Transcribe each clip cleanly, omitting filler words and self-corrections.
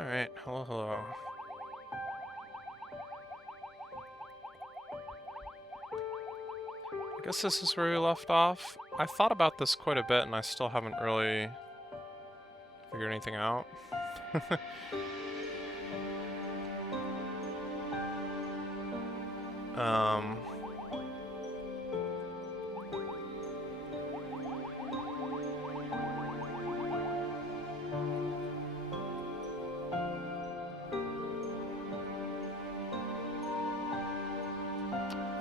Alright, hello, hello. I guess this is where we left off. I thought about this quite a bit and I still haven't really figured anything out.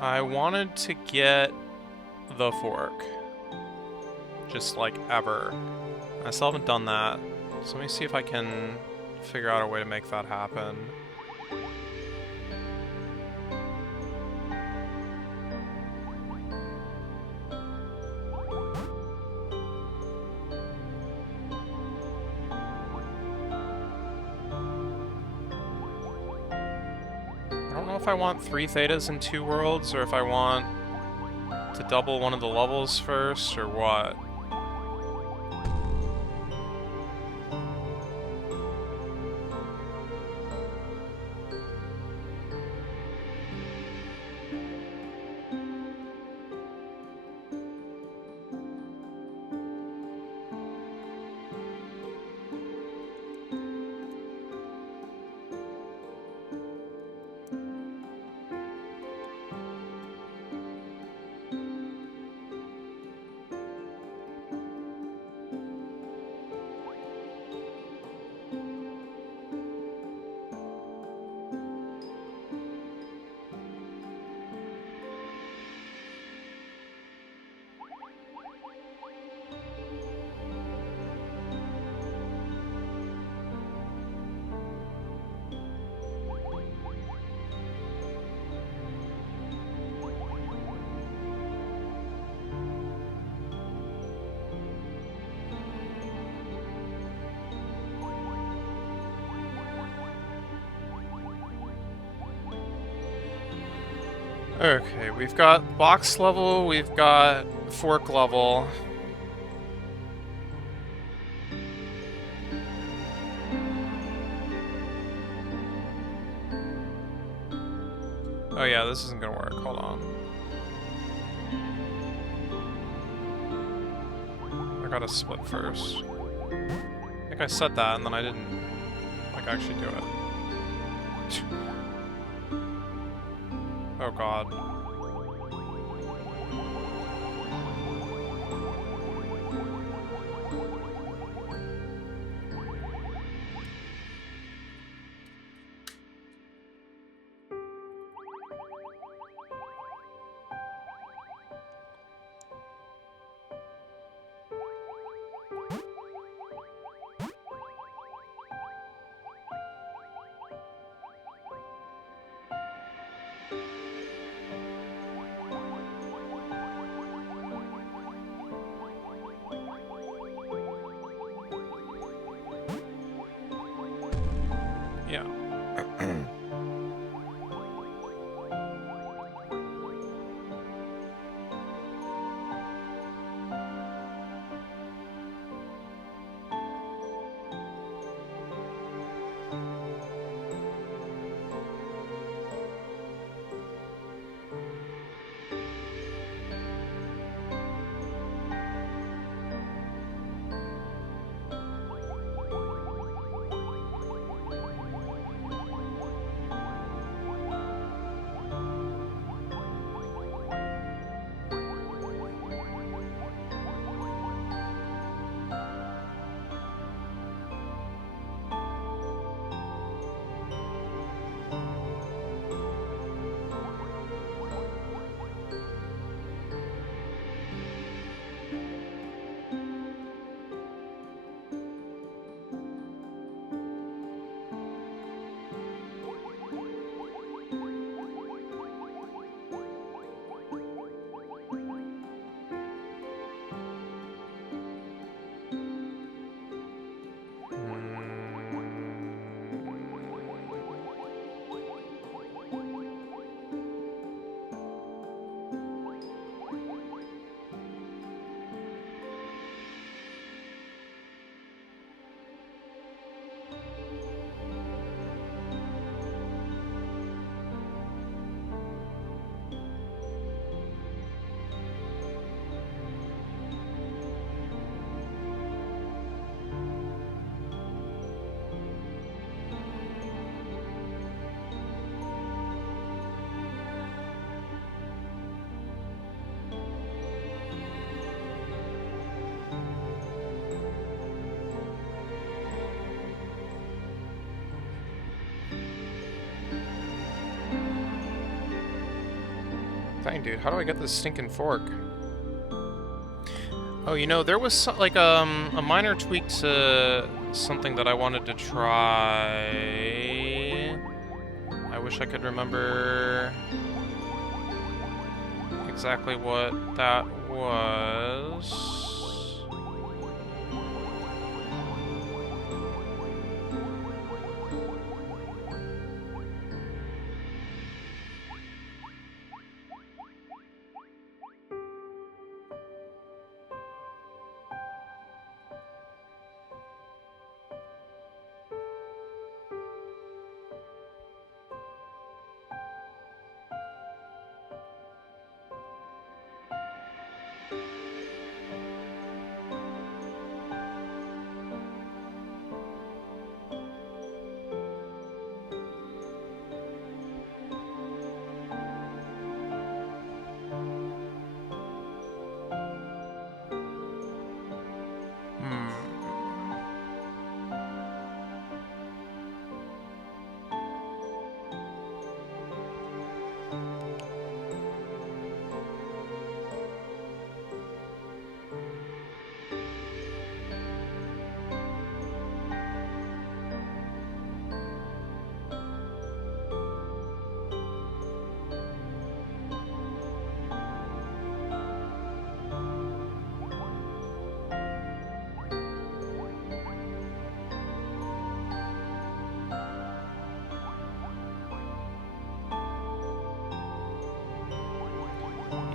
I wanted to get the fork. Just like ever. I still haven't done that. So let me see if I can figure out a way to make that happen. I don't know if I want 3 Thetas in 2 worlds, or if I want to double one of the levels first, or what. Okay, we've got box level, we've got fork level. Oh yeah, this isn't gonna work, hold on. I gotta split first. I think I said that and then I didn't, like, actually do it. Oh god. Dang, dude, how do I get this stinking fork? Oh, you know, there was like a minor tweak to something that I wanted to try. I wish I could remember exactly what that was.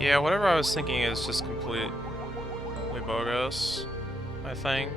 Yeah, whatever I was thinking is just completely bogus, I think.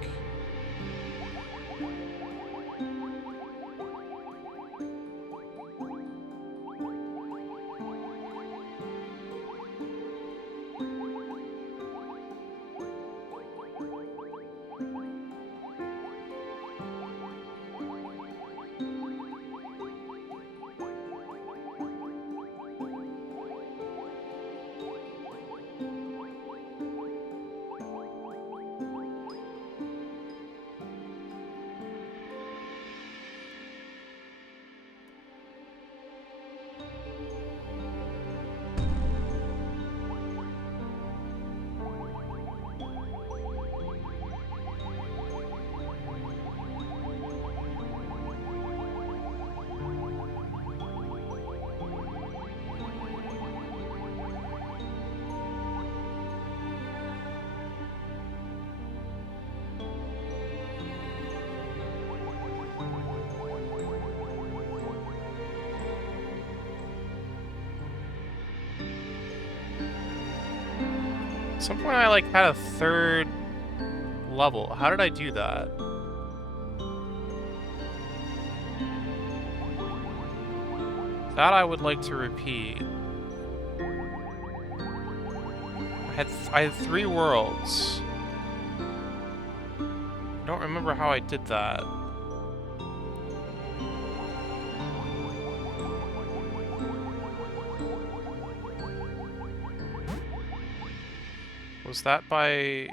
At some point I like had a third level. How did I do that? That I would like to repeat. I had 3 worlds. I don't remember how I did that. Was that by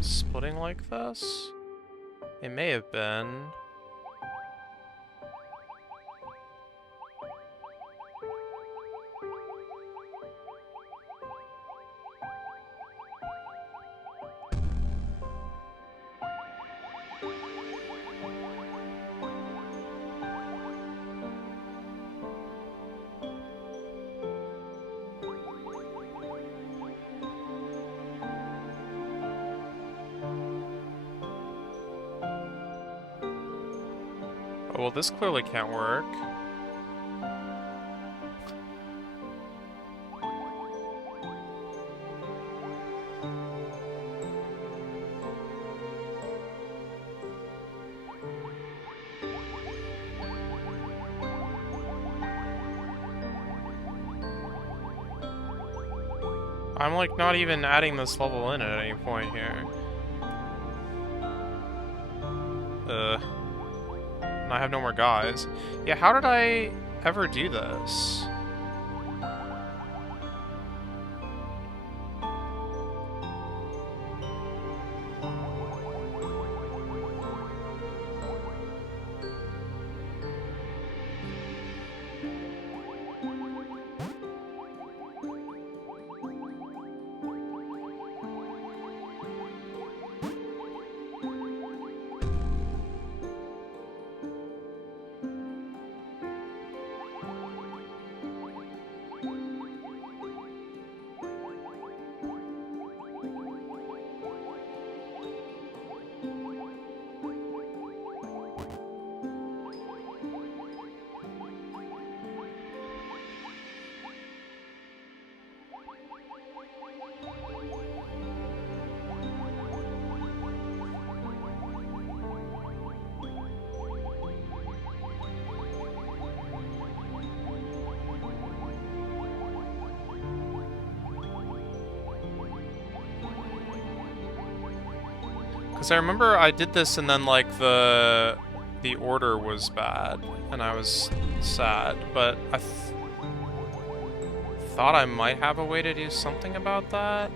splitting like this? It may have been. Oh, well, this clearly can't work. I'm like not even adding this level in at any point here. And I have no more guys. Yeah, how did I ever do this? Because I remember I did this and then, like, the order was bad, and I was sad, but I thought I might have a way to do something about that.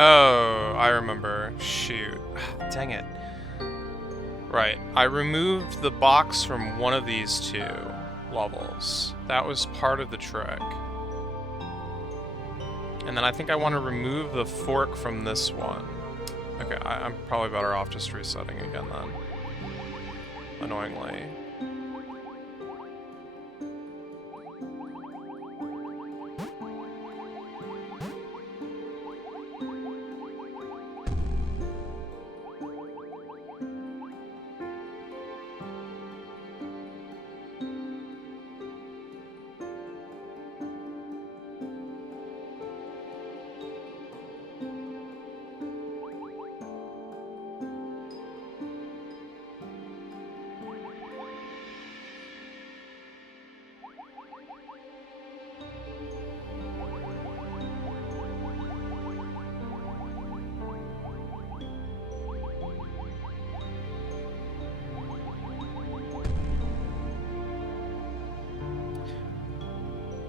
Oh, I remember. Shoot. Dang it. Right. I removed the box from one of these two levels. That was part of the trick. And then I think I want to remove the fork from this one. Okay, I'm probably better off just resetting again then. Annoyingly.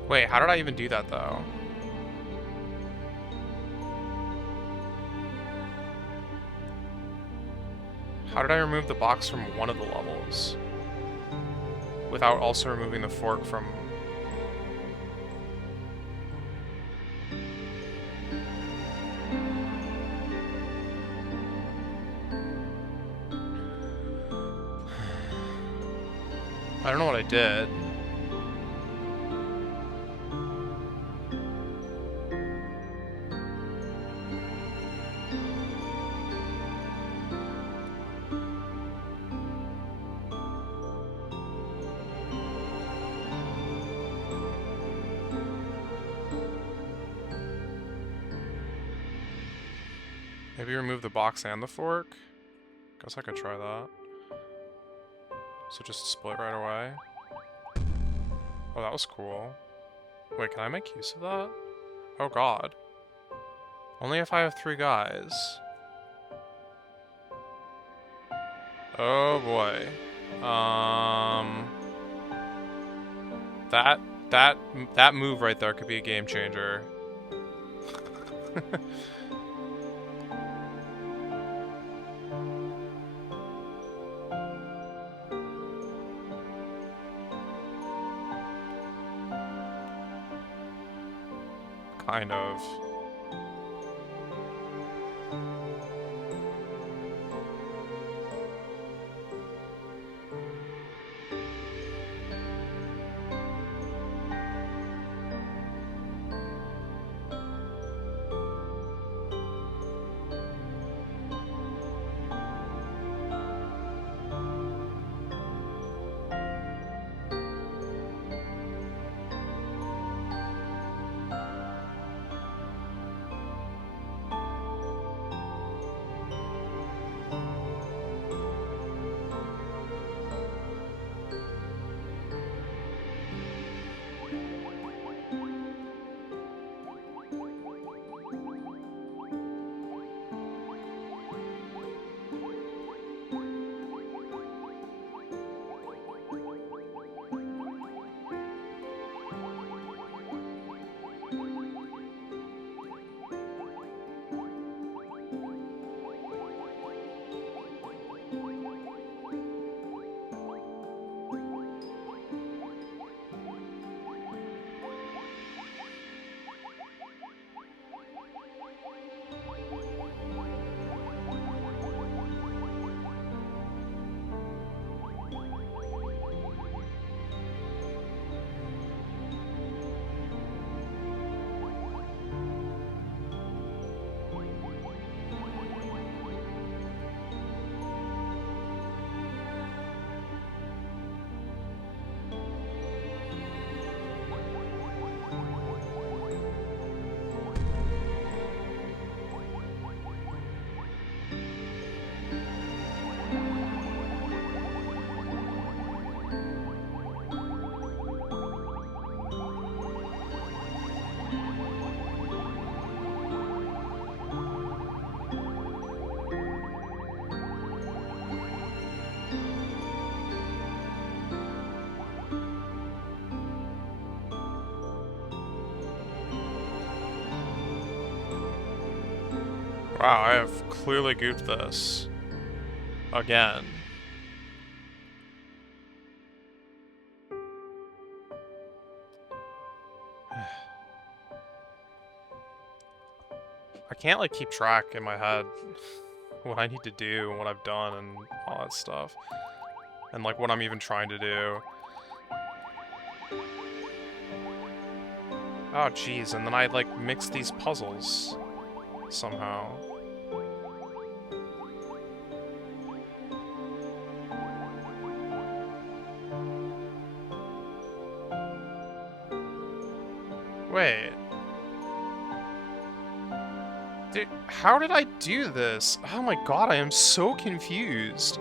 Wait, how did I even do that, though? How did I remove the box from one of the levels? Without also removing the fork from... I don't know what I did. Maybe remove the box and the fork? Guess I could try that. So just split right away. Oh, that was cool. Wait, can I make use of that? Oh god. Only if I have 3 guys. Oh boy. That move right there could be a game changer. Kind of. Wow, I have clearly goofed this. Again. I can't, like, keep track in my head what I need to do and what I've done and all that stuff. And, like, what I'm even trying to do. Oh, jeez, and then I, like, mix these puzzles somehow. Wait. Dude, how did I do this? Oh my god, I am so confused.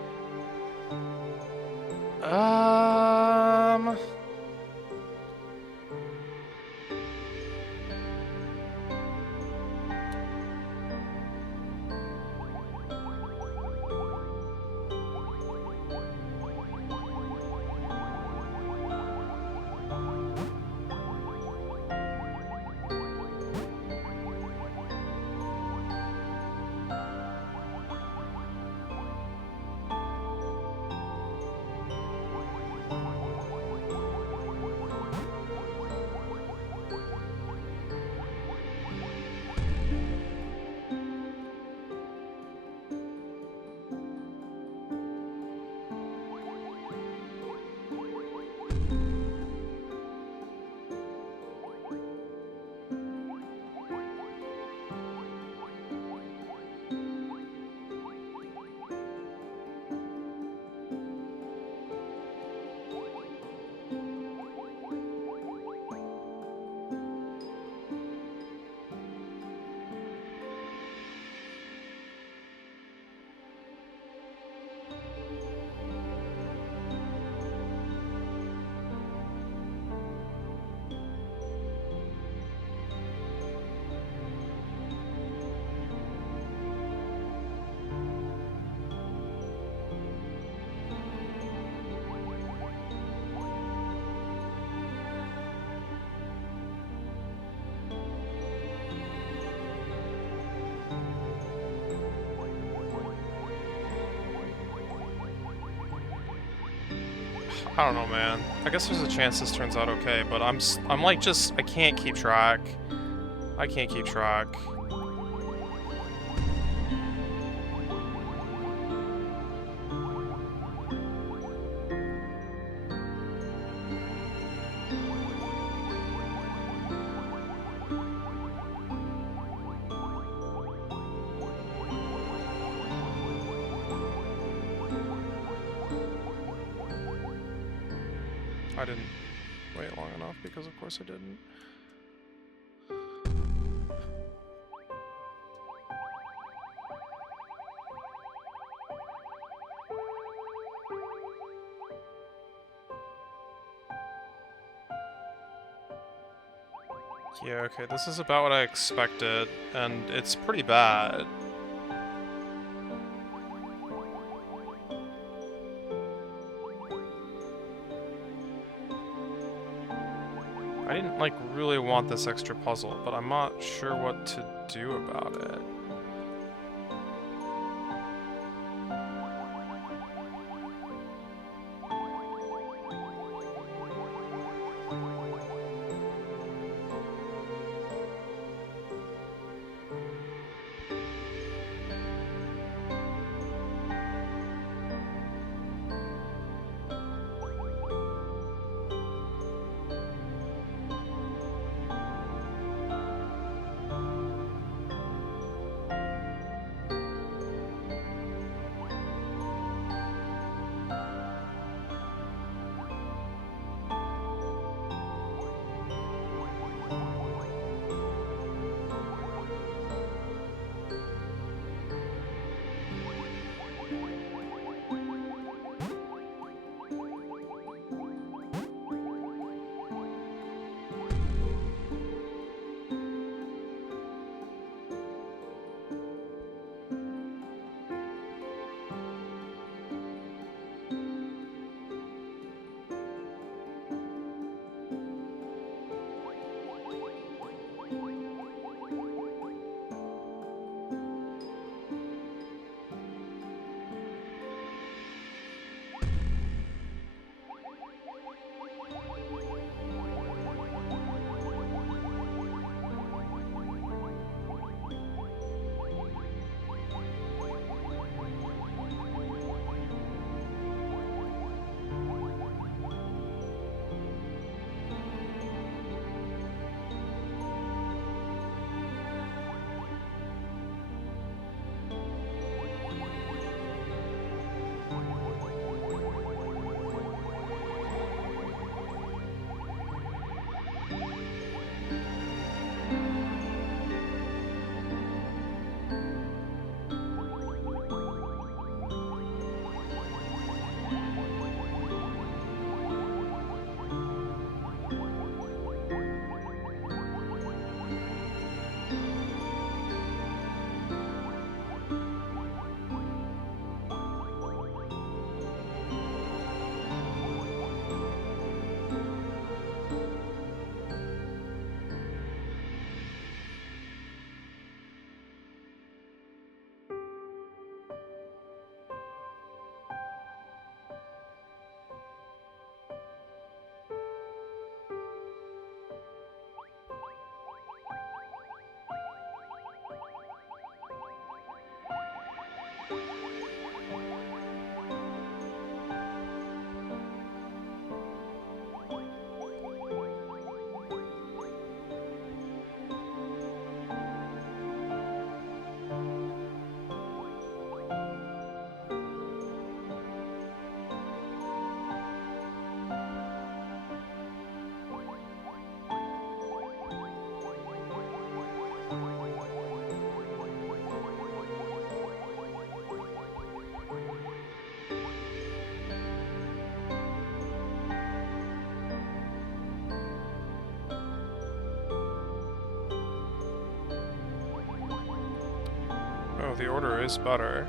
I don't know, man. I guess there's a chance this turns out okay, but I'm like just, I can't keep track. I can't keep track. I didn't wait long enough because of course I didn't. Yeah, okay, this is about what I expected, and it's pretty bad. like, really want this extra puzzle, but I'm not sure what to do about it. Oh, the order is better.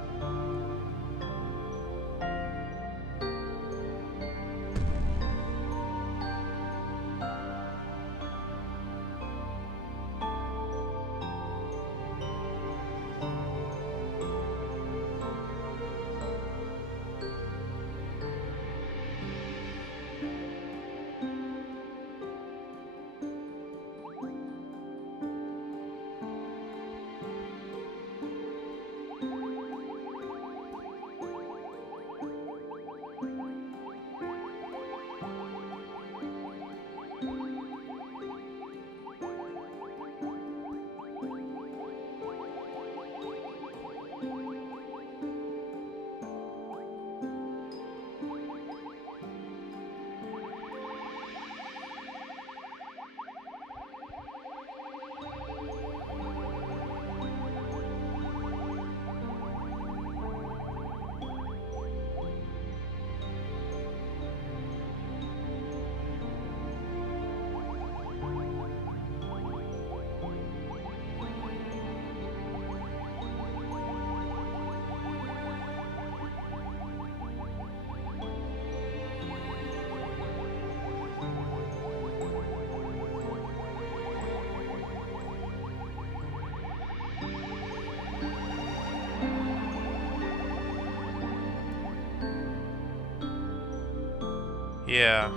Yeah,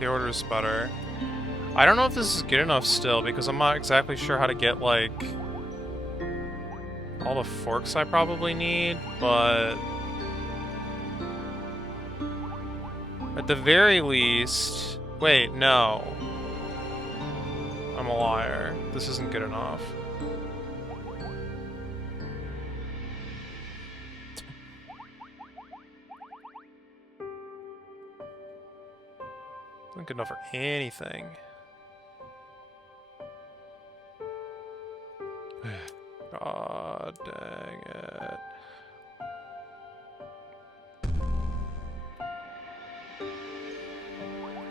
the order is better. I don't know if this is good enough still, because I'm not exactly sure how to get, like, all the forks I probably need, but at the very least... Wait, no. I'm a liar. This isn't good enough. Isn't good enough for anything. God dang it.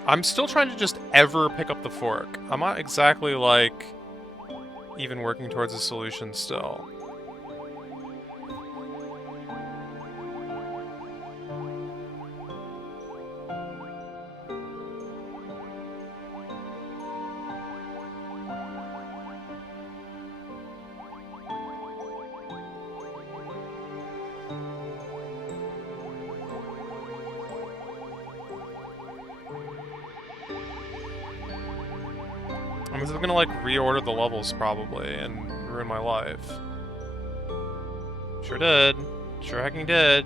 I'm still trying to just ever pick up the fork. I'm not exactly, like, even working towards a solution still. I'm just gonna, like, reorder the levels, probably, and ruin my life. Sure did. Sure hecking did.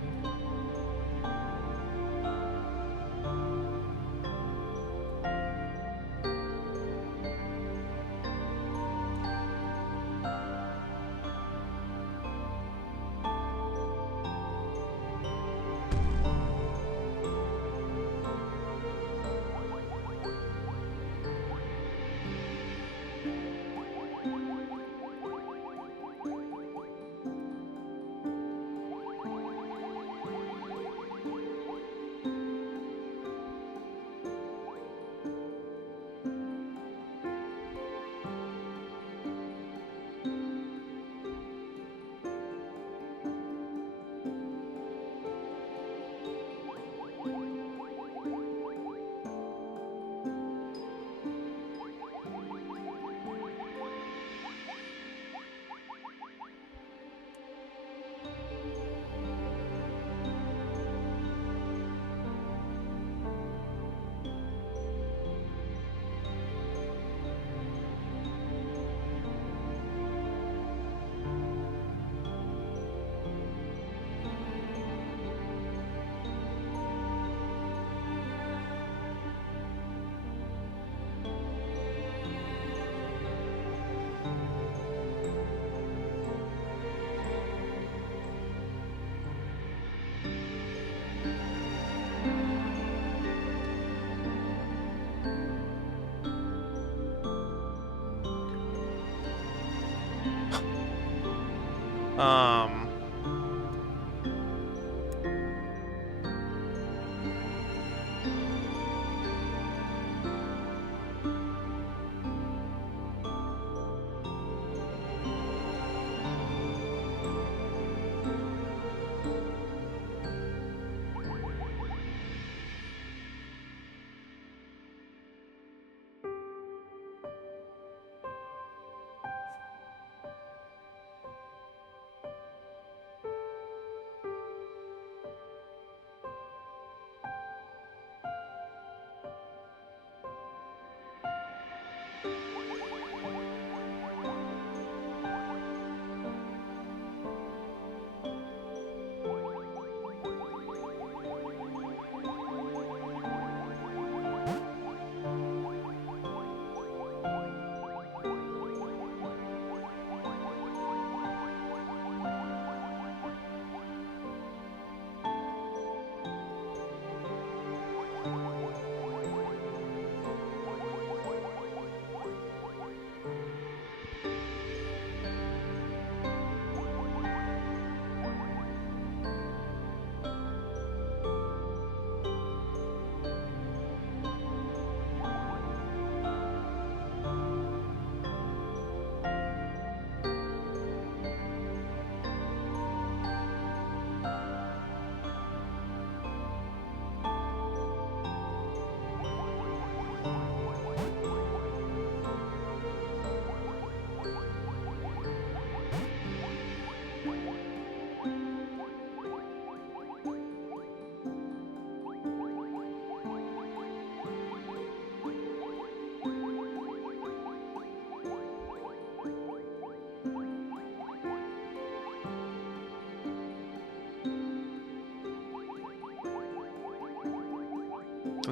Um...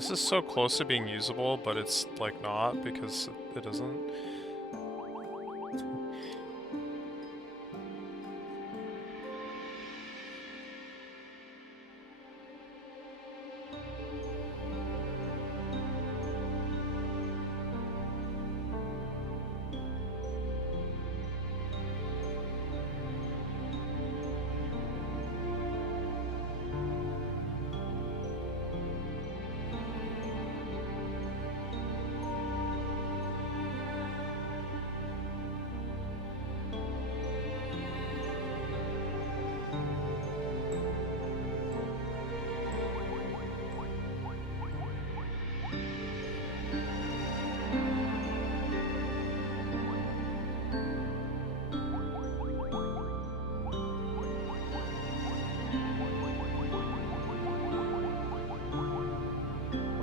This is so close to being usable, but it's like not because it isn't.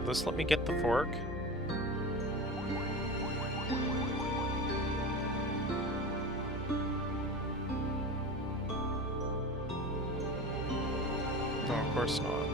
Will this let me get the fork? No, of course not.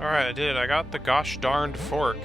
Alright, I did. I got the gosh darned fork.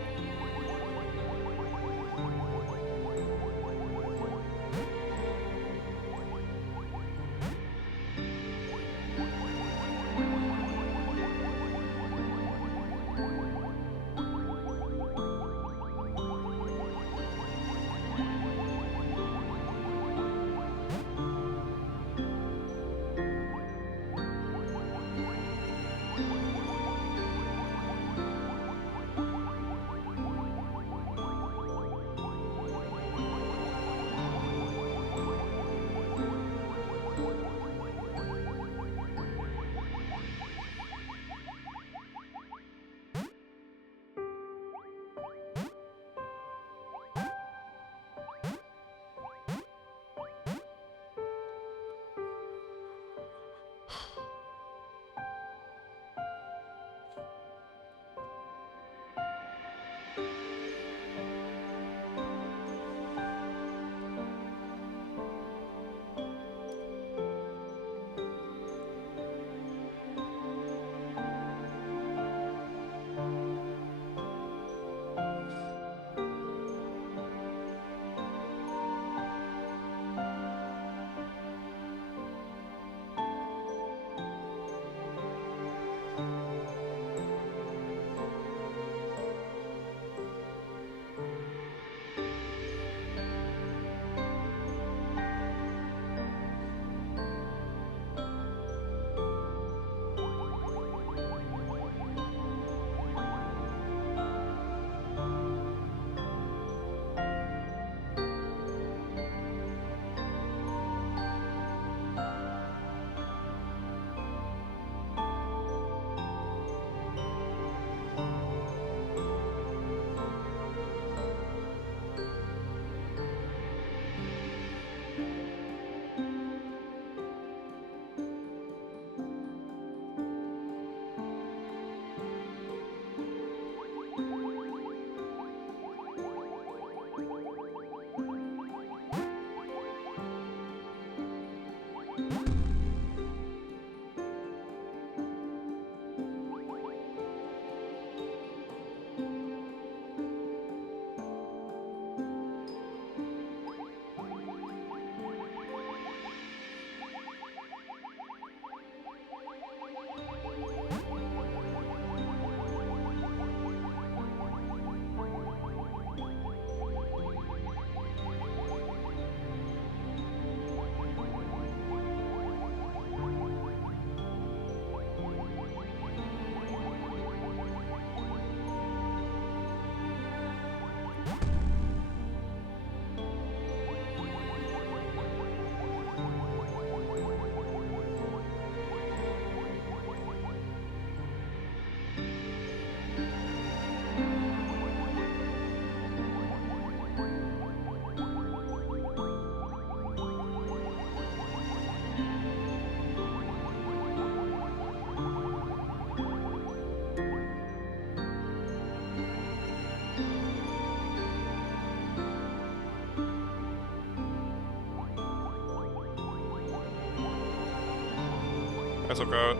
Guess I'll go.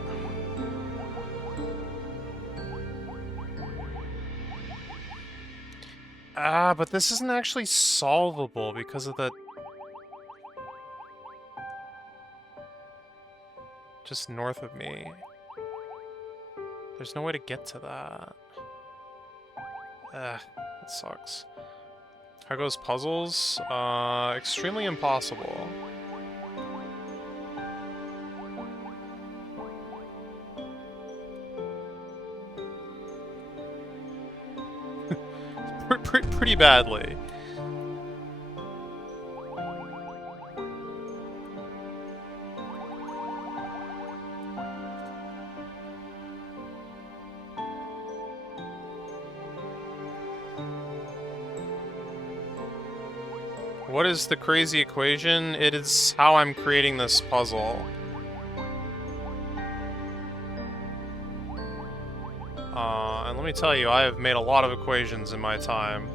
Ah, but this isn't actually solvable because of the... Just north of me. There's no way to get to that. That sucks. How goes puzzles? Extremely impossible. Pretty badly. What is the crazy equation? It is how I'm creating this puzzle. And let me tell you, I have made a lot of equations in my time.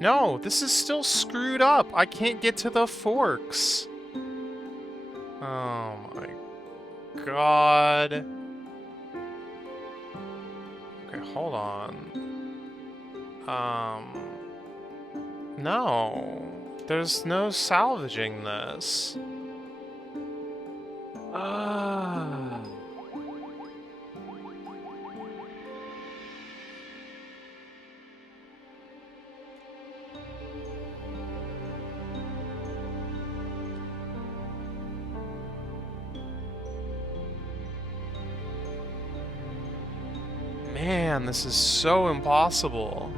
No, this is still screwed up. I can't get to the forks. Oh my god. Okay, hold on. No. There's no salvaging this. Man, this is so impossible.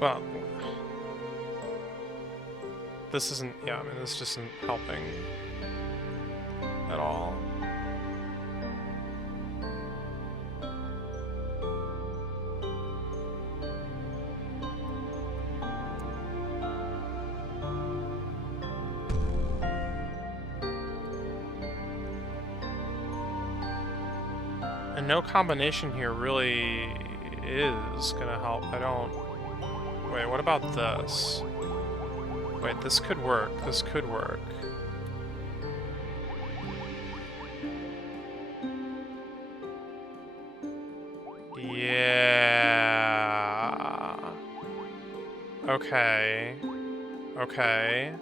Well, this isn't, yeah, I mean, this just isn't helping at all. And no combination here really is gonna help. I don't... Wait, what about this? Wait, this could work. This could work. Yeah. Okay. Okay.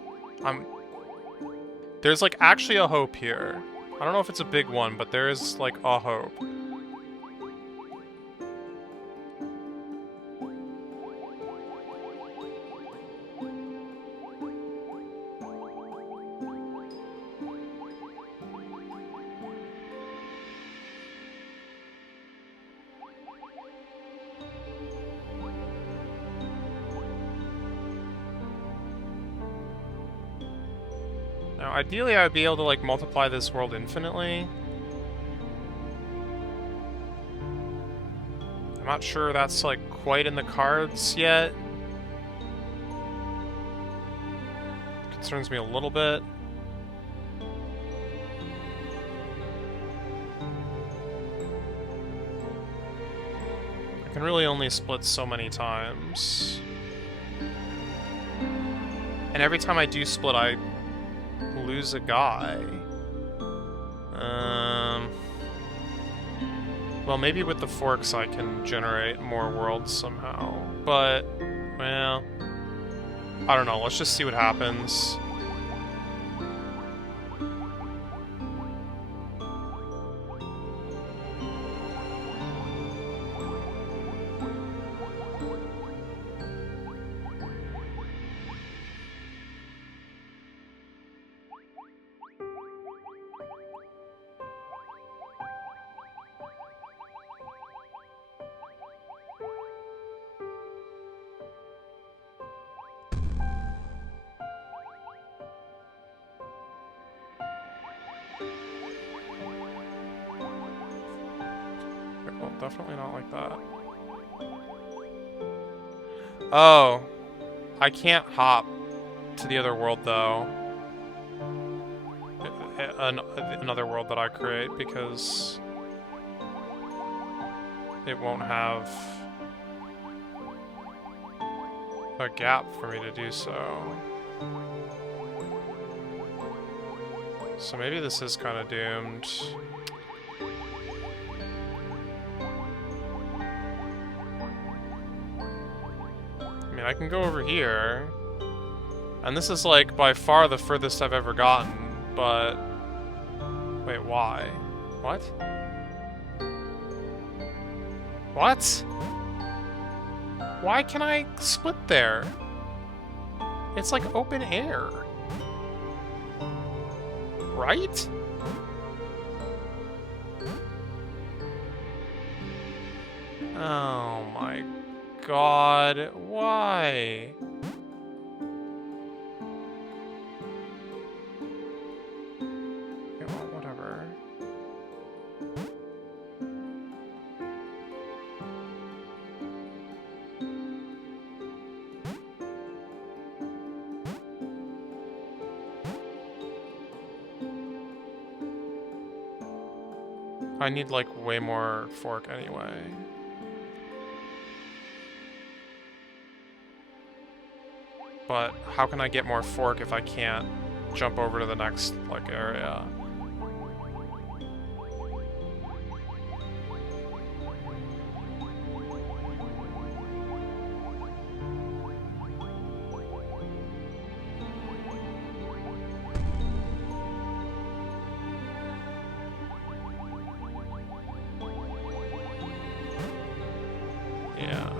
There's like actually a hope here. I don't know if it's a big one, but there is like a hope. Now, ideally, I would be able to, like, multiply this world infinitely. I'm not sure that's, like, quite in the cards yet. Concerns me a little bit. I can really only split so many times. And every time I do split, I lose a guy. Well, maybe with the forks I can generate more worlds somehow. But, well, I don't know. Let's just see what happens. Well, definitely not like that. Oh. I can't hop to the other world, though. Another world that I create, because it won't have a gap for me to do so. So maybe this is kind of doomed. I mean, I can go over here. And this is, like, by far the furthest I've ever gotten, but... Wait, why? What? What? Why can I split there? It's like open air. Right? Oh my god, why? Okay, well, whatever. I need, like, way more fork anyway. But how can I get more fork if I can't jump over to the next, like, area? Yeah.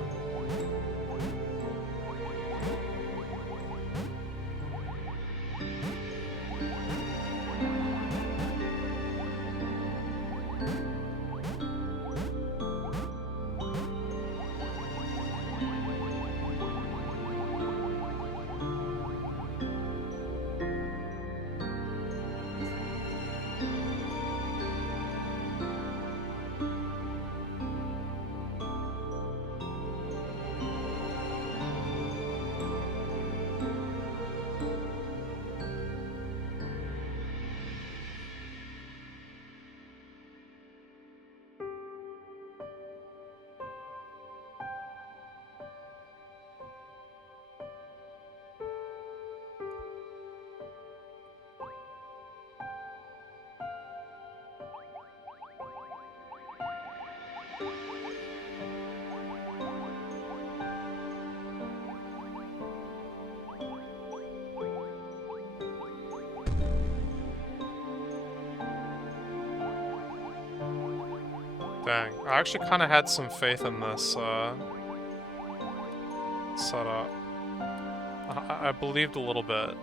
Dang, I actually kind of had some faith in this setup. I believed a little bit.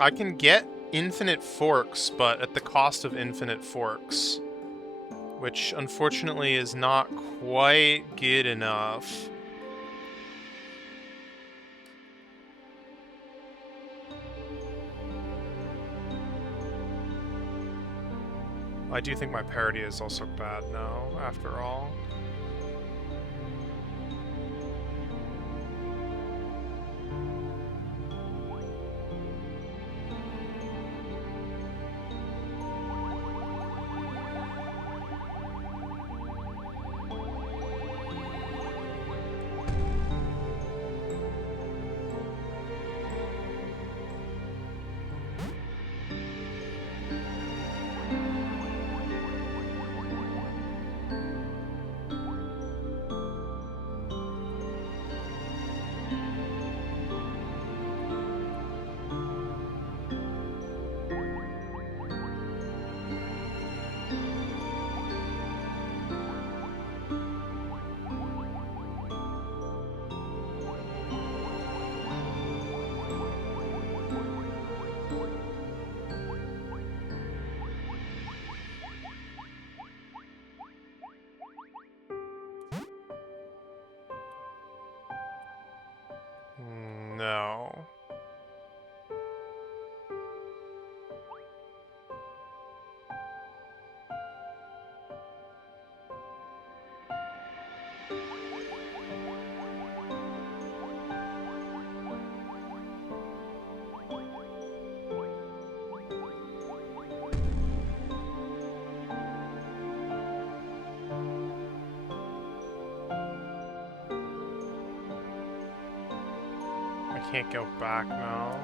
I can get infinite forks, but at the cost of infinite forks. Which, unfortunately, is not quite good enough. I do think my parody is also bad now, after all. No. I can't go back now.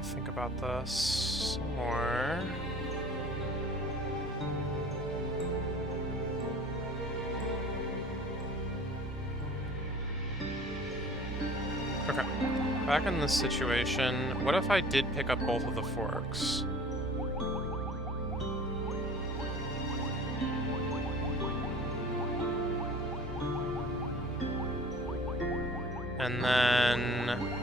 Think about this some more. Okay, back in this situation, what if I did pick up both of the forks? And then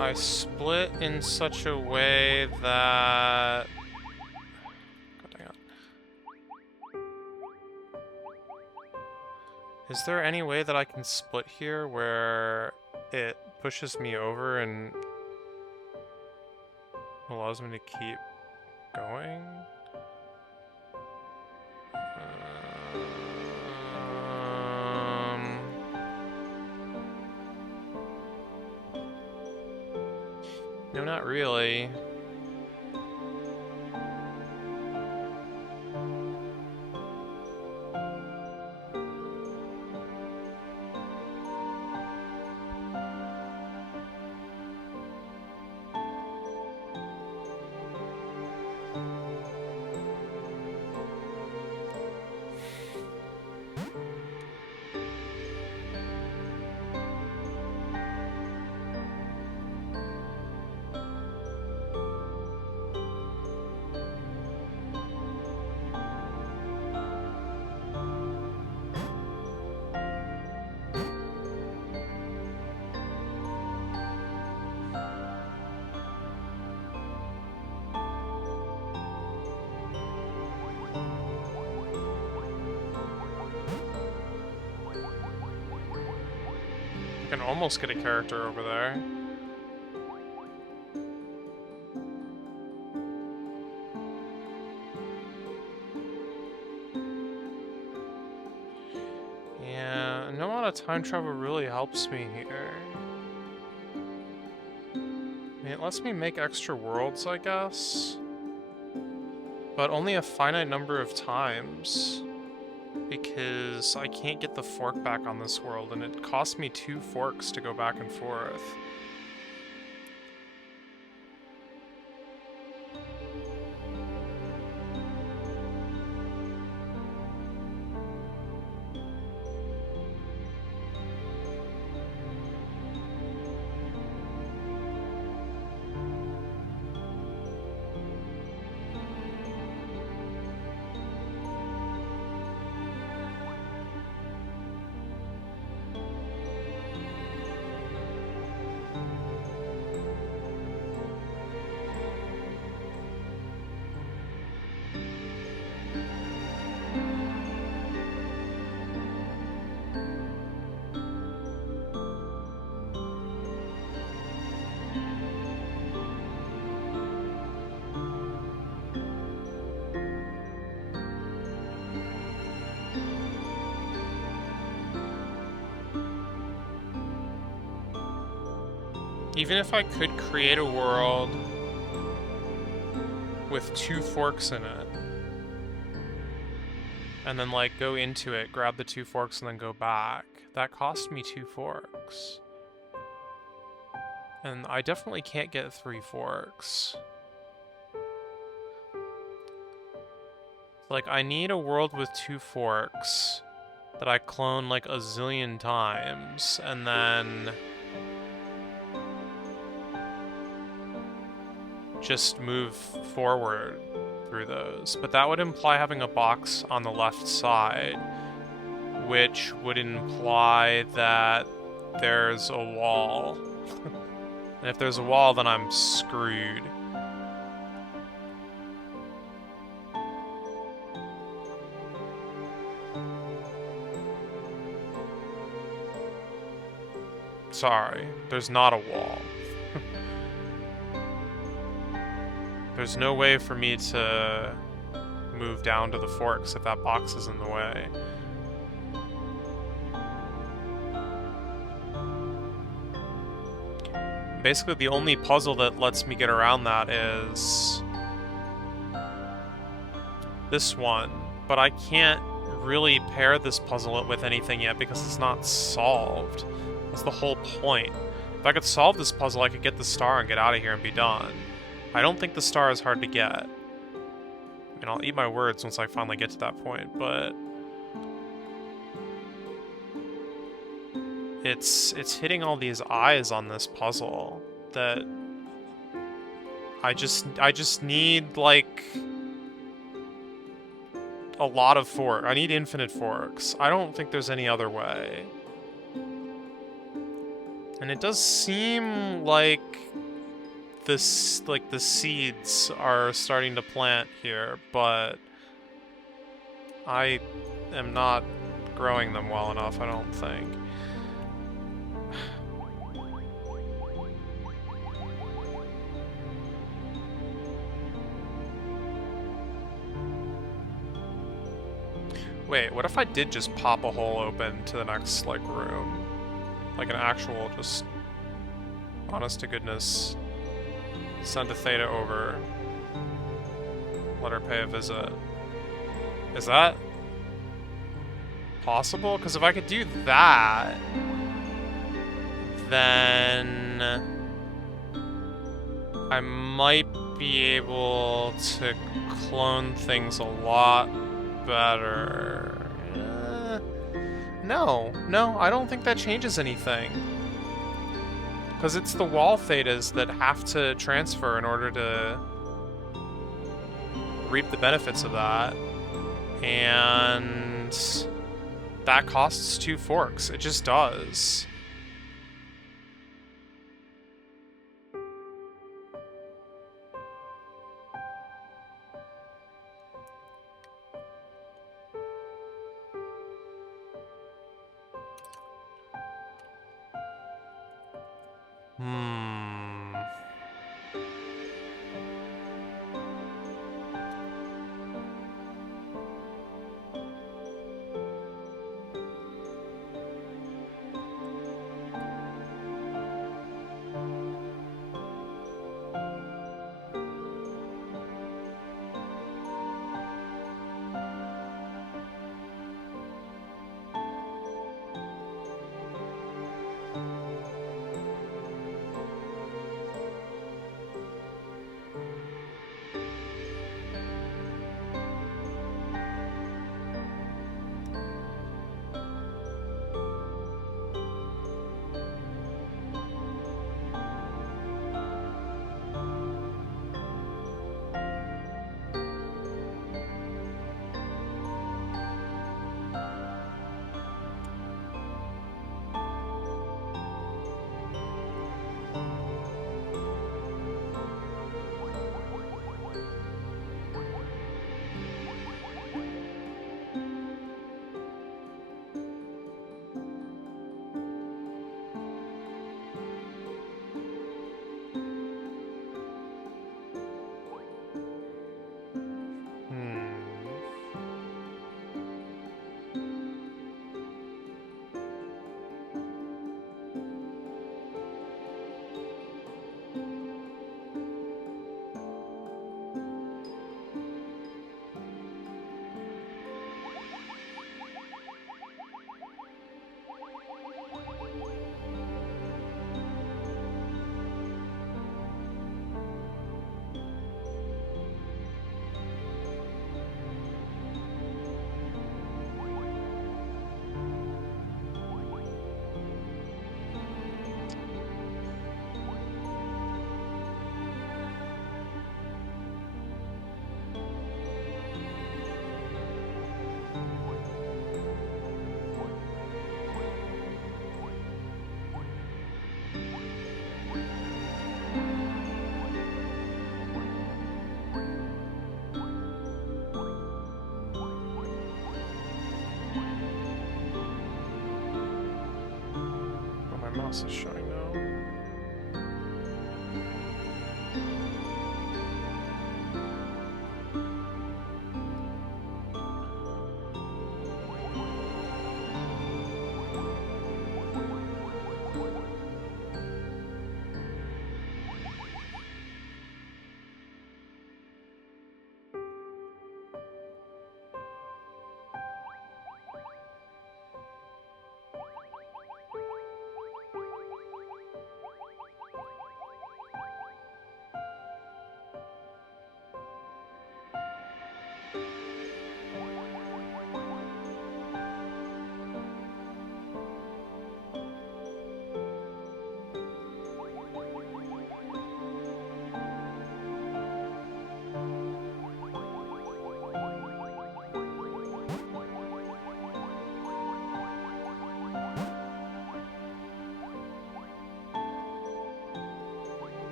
I split in such a way that... God dang it. Is there any way that I can split here where it pushes me over and allows me to keep going? No, not really. can almost get a character over there. Yeah, no amount of time travel really helps me here. I mean, it lets me make extra worlds, I guess. But only a finite number of times. Because I can't get the fork back on this world, and it costs me 2 forks to go back and forth. Even if I could create a world with 2 forks in it, and then, like, go into it, grab the 2 forks, and then go back, that cost me 2 forks. And I definitely can't get 3 forks. Like, I need a world with 2 forks that I clone, like, a zillion times, and then just move forward through those. But that would imply having a box on the left side, which would imply that there's a wall. And if there's a wall, then I'm screwed. Sorry, there's not a wall. There's no way for me to move down to the forks if that box is in the way. Basically, the only puzzle that lets me get around that is this one, but I can't really pair this puzzle with anything yet because it's not solved. That's the whole point. If I could solve this puzzle, I could get the star and get out of here and be done. I don't think the star is hard to get. I mean, I'll eat my words once I finally get to that point, but it's hitting all these eyes on this puzzle that I just need, like, a lot of forks. I need infinite forks. I don't think there's any other way. And it does seem like the seeds are starting to plant here, but I am not growing them well enough, I don't think. Wait, what if I did just pop a hole open to the next, like, room? Like an actual, just, honest to goodness, send a Theta over, let her pay a visit. Is that possible? Because if I could do that, then I might be able to clone things a lot better. No, I don't think that changes anything. Because it's the wall Thetas that have to transfer in order to reap the benefits of that. And that costs 2 forks. It just does. Mouse is showing now.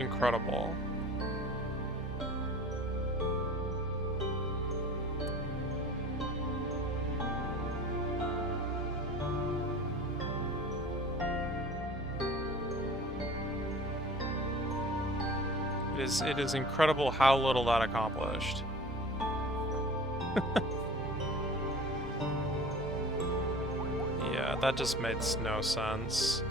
Incredible. It is incredible how little that accomplished. Yeah, that just makes no sense.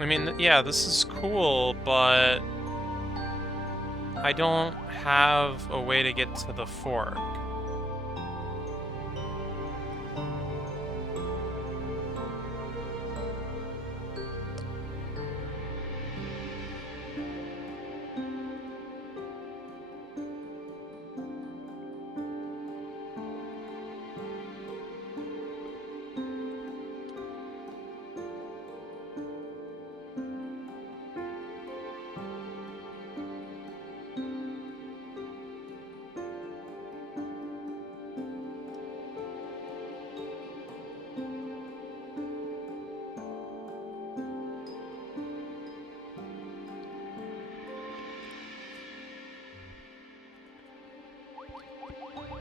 I mean, yeah, this is cool, but I don't have a way to get to the fork.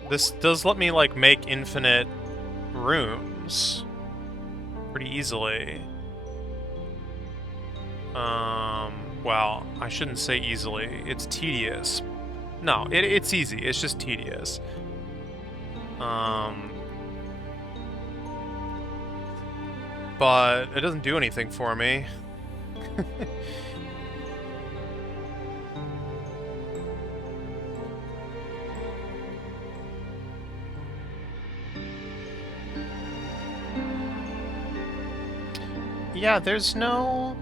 This does let me, like, make infinite rooms pretty easily. Well, I shouldn't say easily. It's tedious. No, it's easy. It's just tedious. But it doesn't do anything for me. Yeah, there's no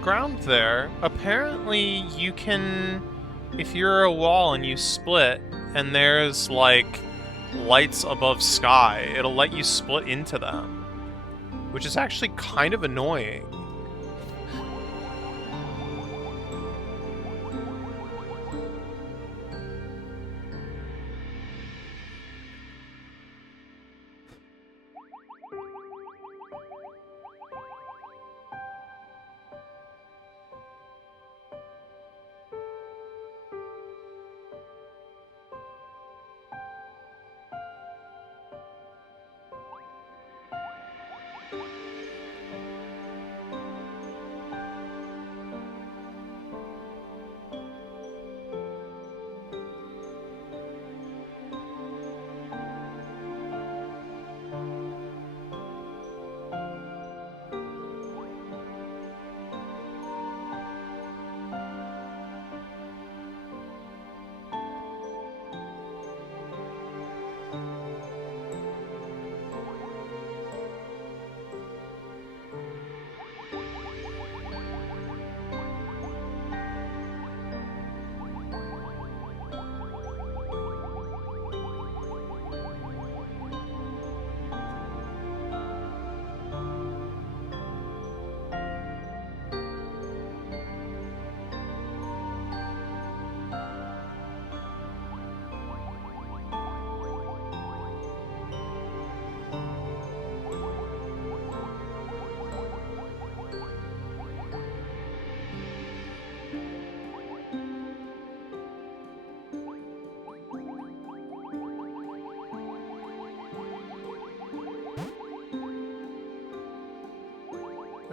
ground there. Apparently, you can, if you're a wall and you split, and there's, like, lights above sky, it'll let you split into them. Which is actually kind of annoying.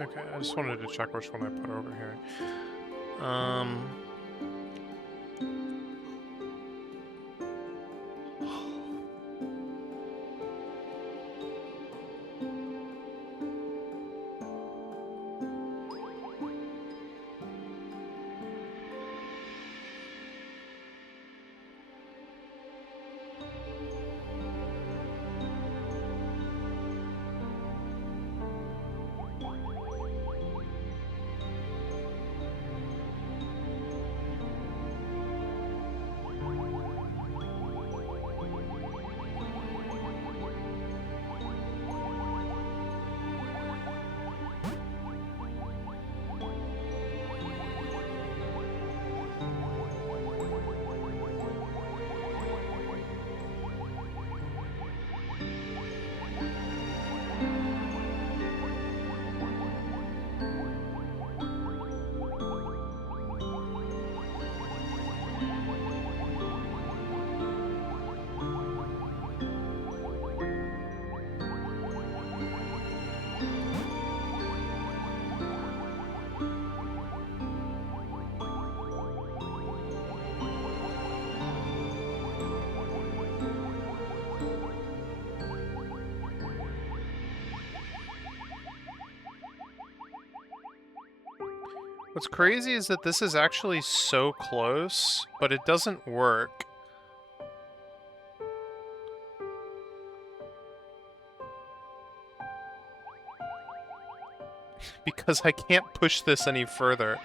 Okay, I just wanted to check which one I put over here. What's crazy is that this is actually so close, but it doesn't work. Because I can't push this any further.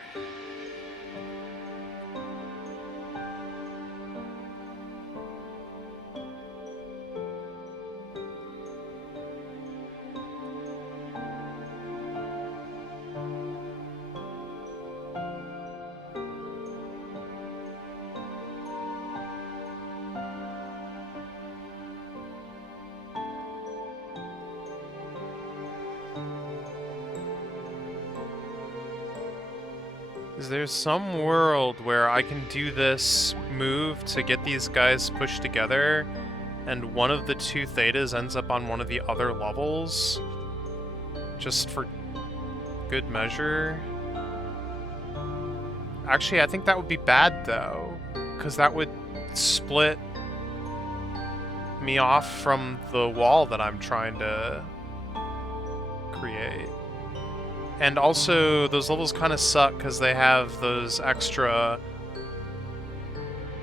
Is there some world where I can do this move to get these guys pushed together, and one of the two Thetas ends up on one of the other levels? Just for good measure? Actually, I think that would be bad, though, because that would split me off from the wall that I'm trying to create. And also, those levels kind of suck because they have those extra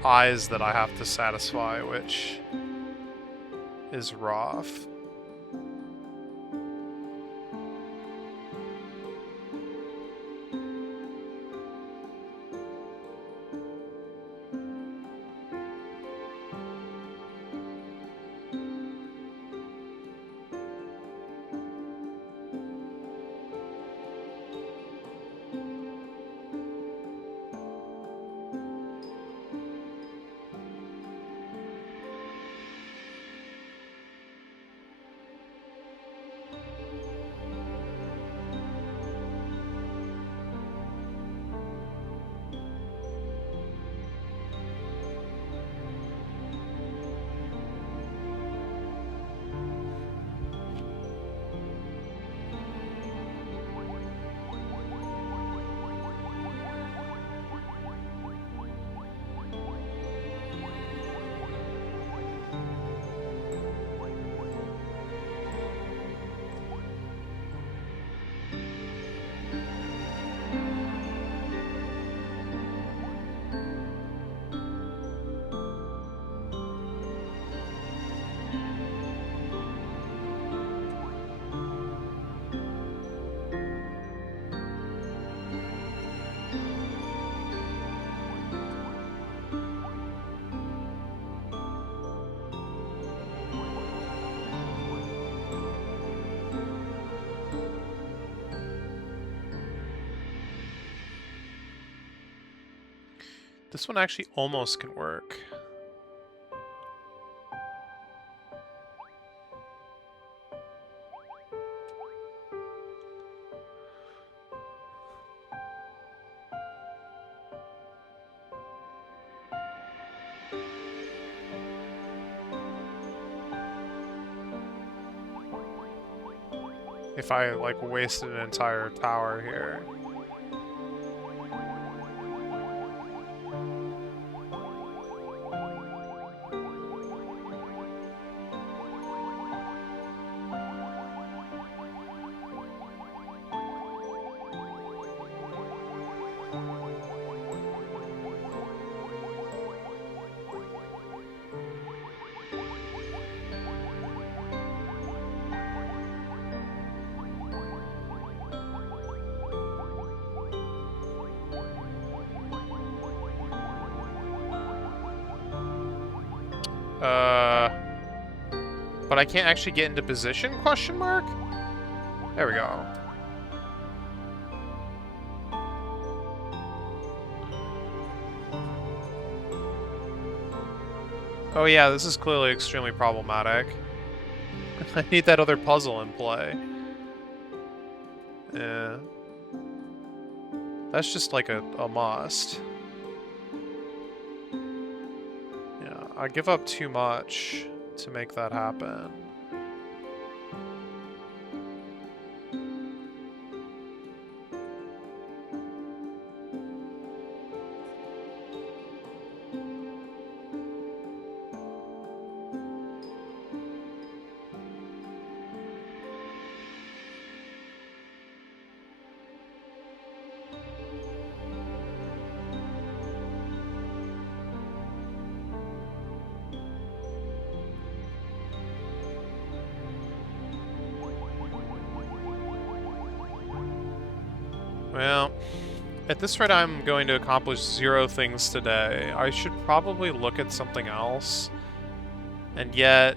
eyes that I have to satisfy, which is rough. This one actually almost can work. If I, like, wasted an entire tower here. But I can't actually get into position, question mark? There we go. Oh yeah, this is clearly extremely problematic. I need that other puzzle in play. Yeah. That's just like a must. Yeah, I give up too much to make that happen. Well, at this rate I'm going to accomplish 0 things today. I should probably look at something else. And yet...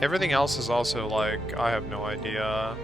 everything else is also like, I have no idea.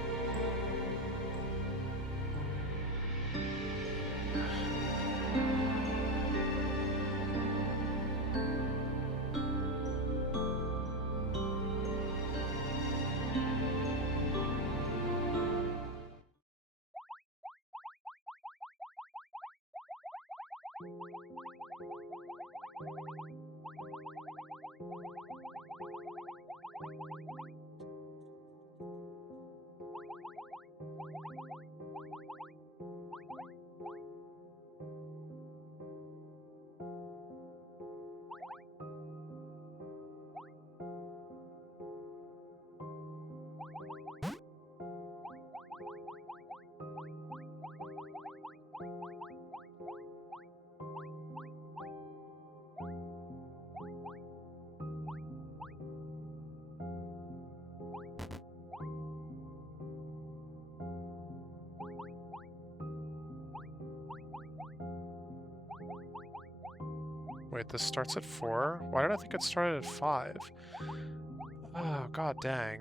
Wait, this starts at 4? Why did I think it started at 5? Oh, god dang.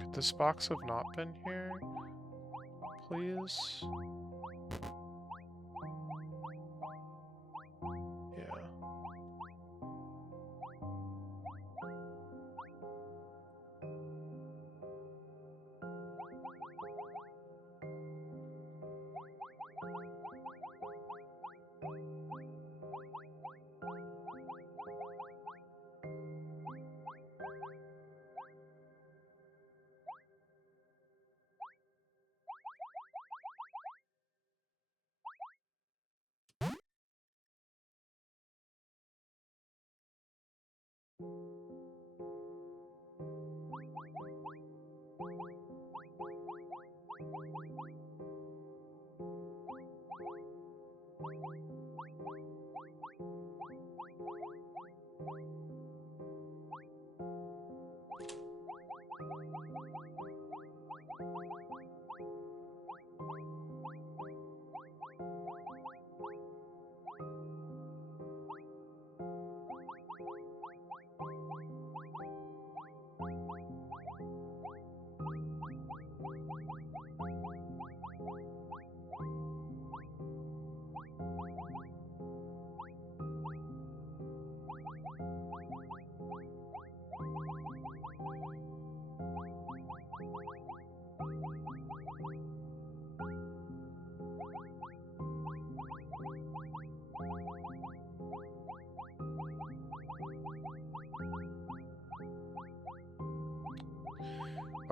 Could this box have not been here? Please? Yeah.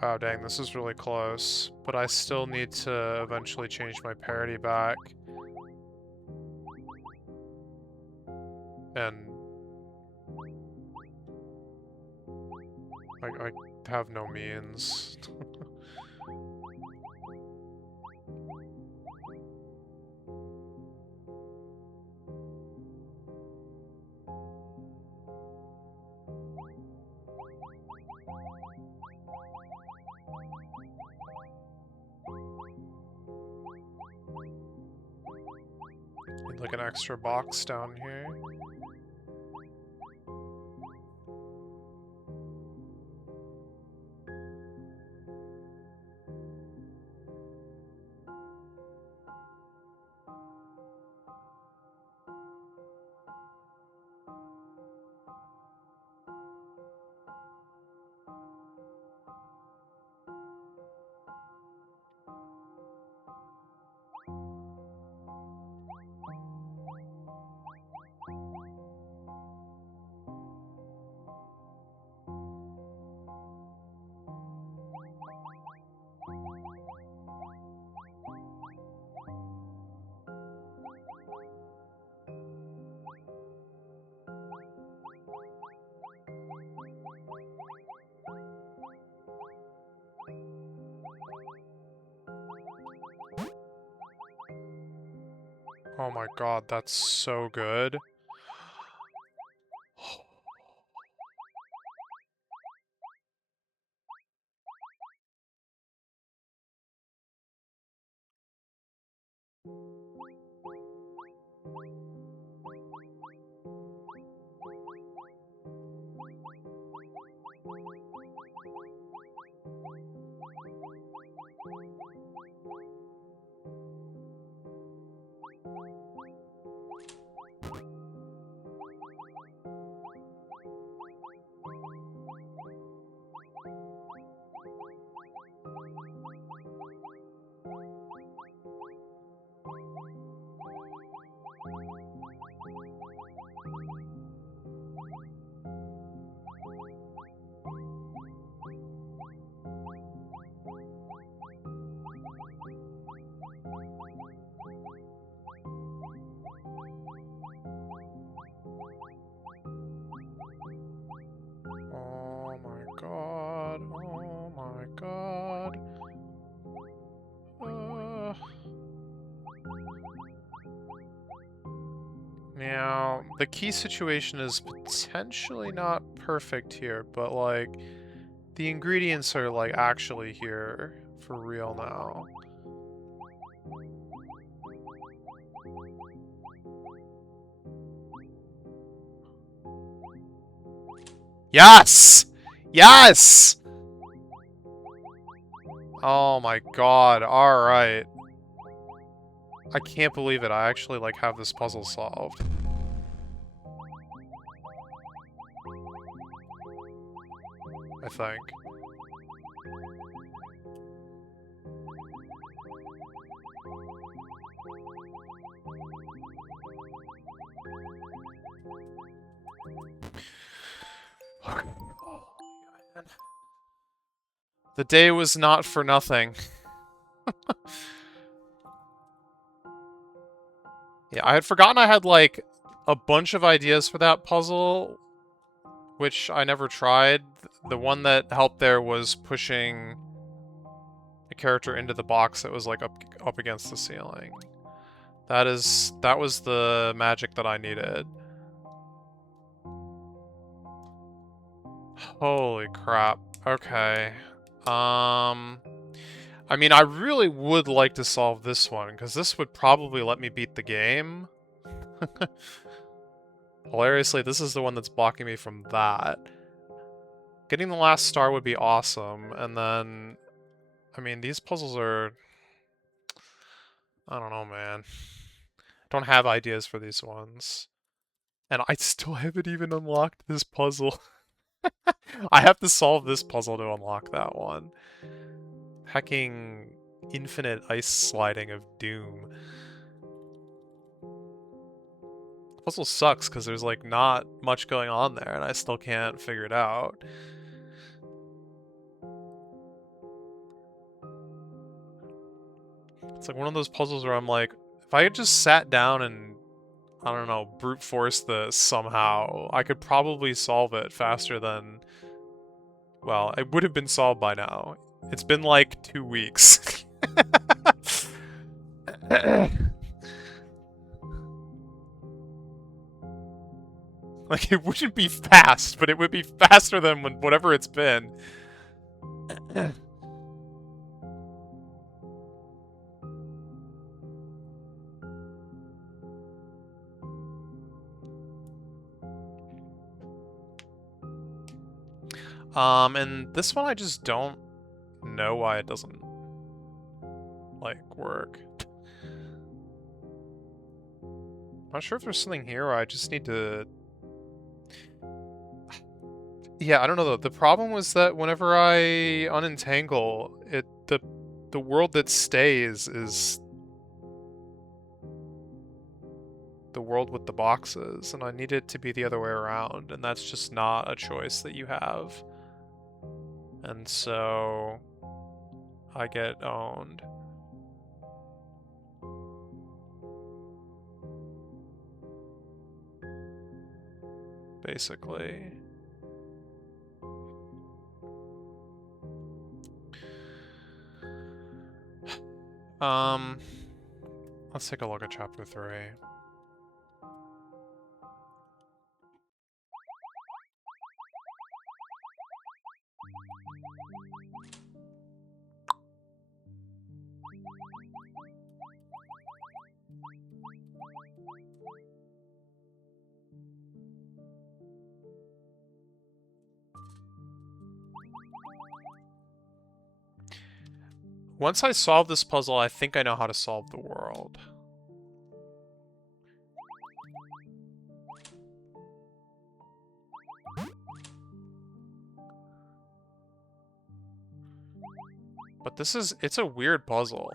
Wow, dang, this is really close. But I still need to eventually change my parity back. And... I have no means. like an extra box down here. Oh my god, that's so good. Oh my god, oh my god. Now, the key situation is potentially not perfect here, but like, the ingredients are like actually here for real now. Yes! Yes! Oh my god, alright. I can't believe it, I actually like have this puzzle solved. I think. The day was not for nothing. Yeah, I had forgotten I had, like, a bunch of ideas for that puzzle, which I never tried. The one that helped there was pushing a character into the box that was, like, up against the ceiling. That was the magic that I needed. Holy crap. Okay. I mean, I really would like to solve this one, because this would probably let me beat the game. Hilariously, this is the one that's blocking me from that. Getting the last star would be awesome, and then... I mean, these puzzles are... I don't know, man. Don't have ideas for these ones. And I still haven't even unlocked this puzzle. I have to solve this puzzle to unlock that one. Hecking infinite ice sliding of doom. The puzzle sucks because there's like not much going on there and I still can't figure it out. It's like one of those puzzles where I'm like, if I had just sat down and, I don't know, brute force this somehow, I could probably solve it faster than... Well, it would have been solved by now. It's been like 2 weeks. Like, it wouldn't be fast, but it would be faster than whatever it's been. And this one I just don't know why it doesn't, like, work. I'm not sure if there's something here or I just need to... Yeah, I don't know though. The problem was that whenever I unentangle, the world that stays is the world with the boxes, and I need it to be the other way around, and that's just not a choice that you have. And so I get owned. Basically. Let's take a look at chapter 3. Once I solve this puzzle, I think I know how to solve the world. But it's a weird puzzle.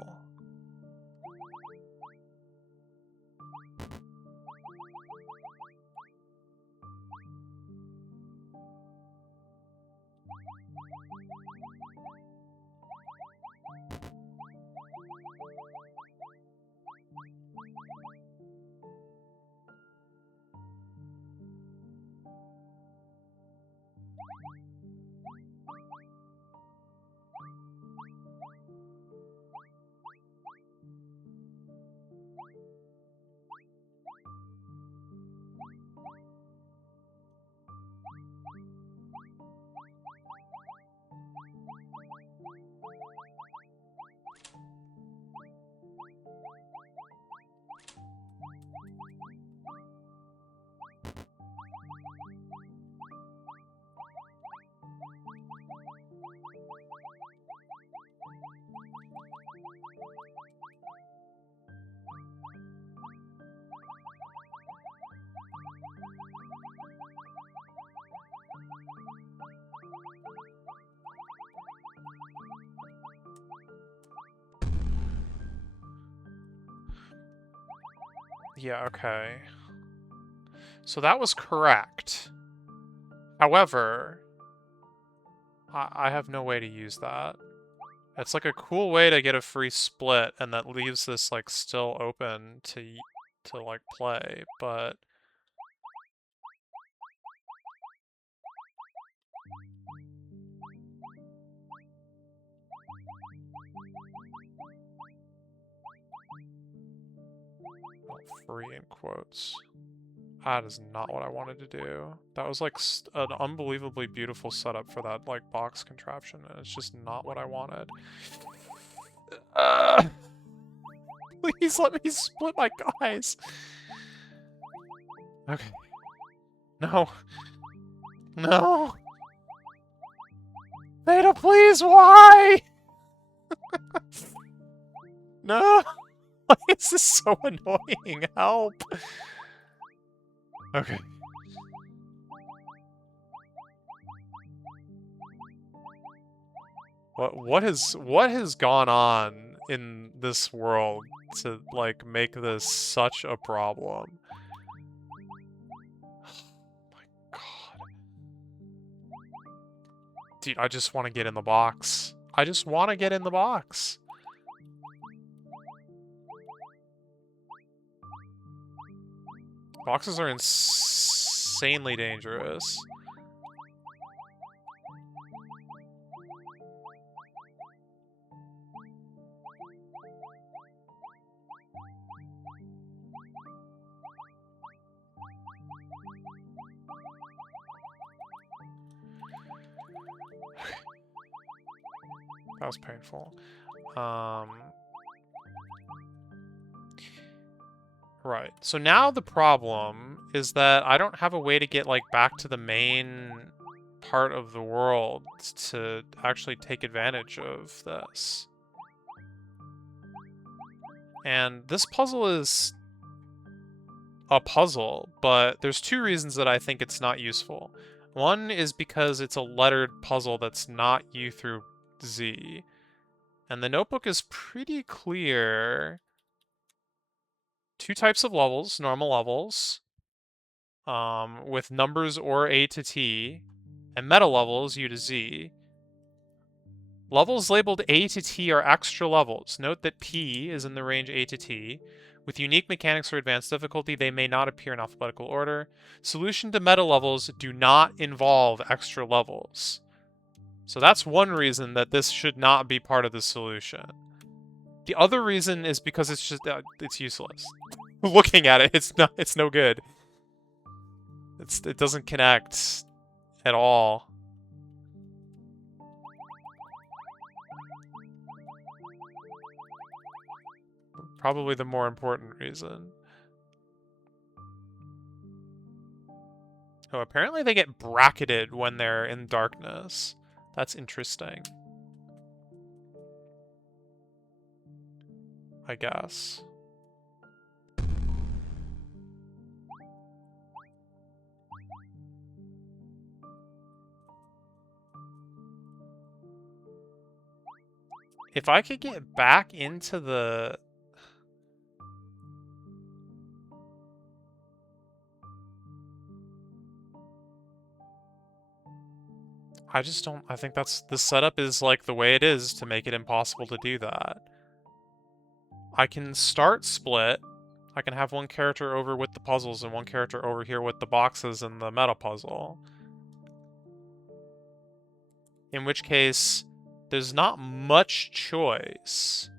Yeah, okay. So that was correct. However, I have no way to use that. It's like a cool way to get a free split, and that leaves this like still open to like play, but free in quotes. That is not what I wanted to do. That was like an unbelievably beautiful setup for that like box contraption, and it's just not what I wanted. Please let me split my guys. Okay. No. No. Theta, please, why? No. Why is this so annoying? Help. Okay. What has gone on in this world to like make this such a problem? Oh my god. Dude, I just want to get in the box. I just want to get in the box. Boxes are insanely dangerous. That was painful. Right. So now the problem is that I don't have a way to get, like, back to the main part of the world to actually take advantage of this. And this puzzle is a puzzle, but there's two reasons that I think it's not useful. One is because it's a lettered puzzle that's not U through Z. And the notebook is pretty clear. Two types of levels, normal levels, with numbers or A to T, and meta levels, U to Z. Levels labeled A to T are extra levels. Note that P is in the range A to T. With unique mechanics or advanced difficulty, they may not appear in alphabetical order. Solution to meta levels do not involve extra levels. So that's one reason that this should not be part of the solution. The other reason is because it's just it's useless. Looking at it, it's no good. It doesn't connect at all. Probably the more important reason. Oh, apparently they get bracketed when they're in darkness. That's interesting. I guess. If I could get back into the... I just don't... I think that's... The setup is like the way it is to make it impossible to do that. I can start split. I can have one character over with the puzzles and one character over here with the boxes and the meta puzzle. In which case, there's not much choice.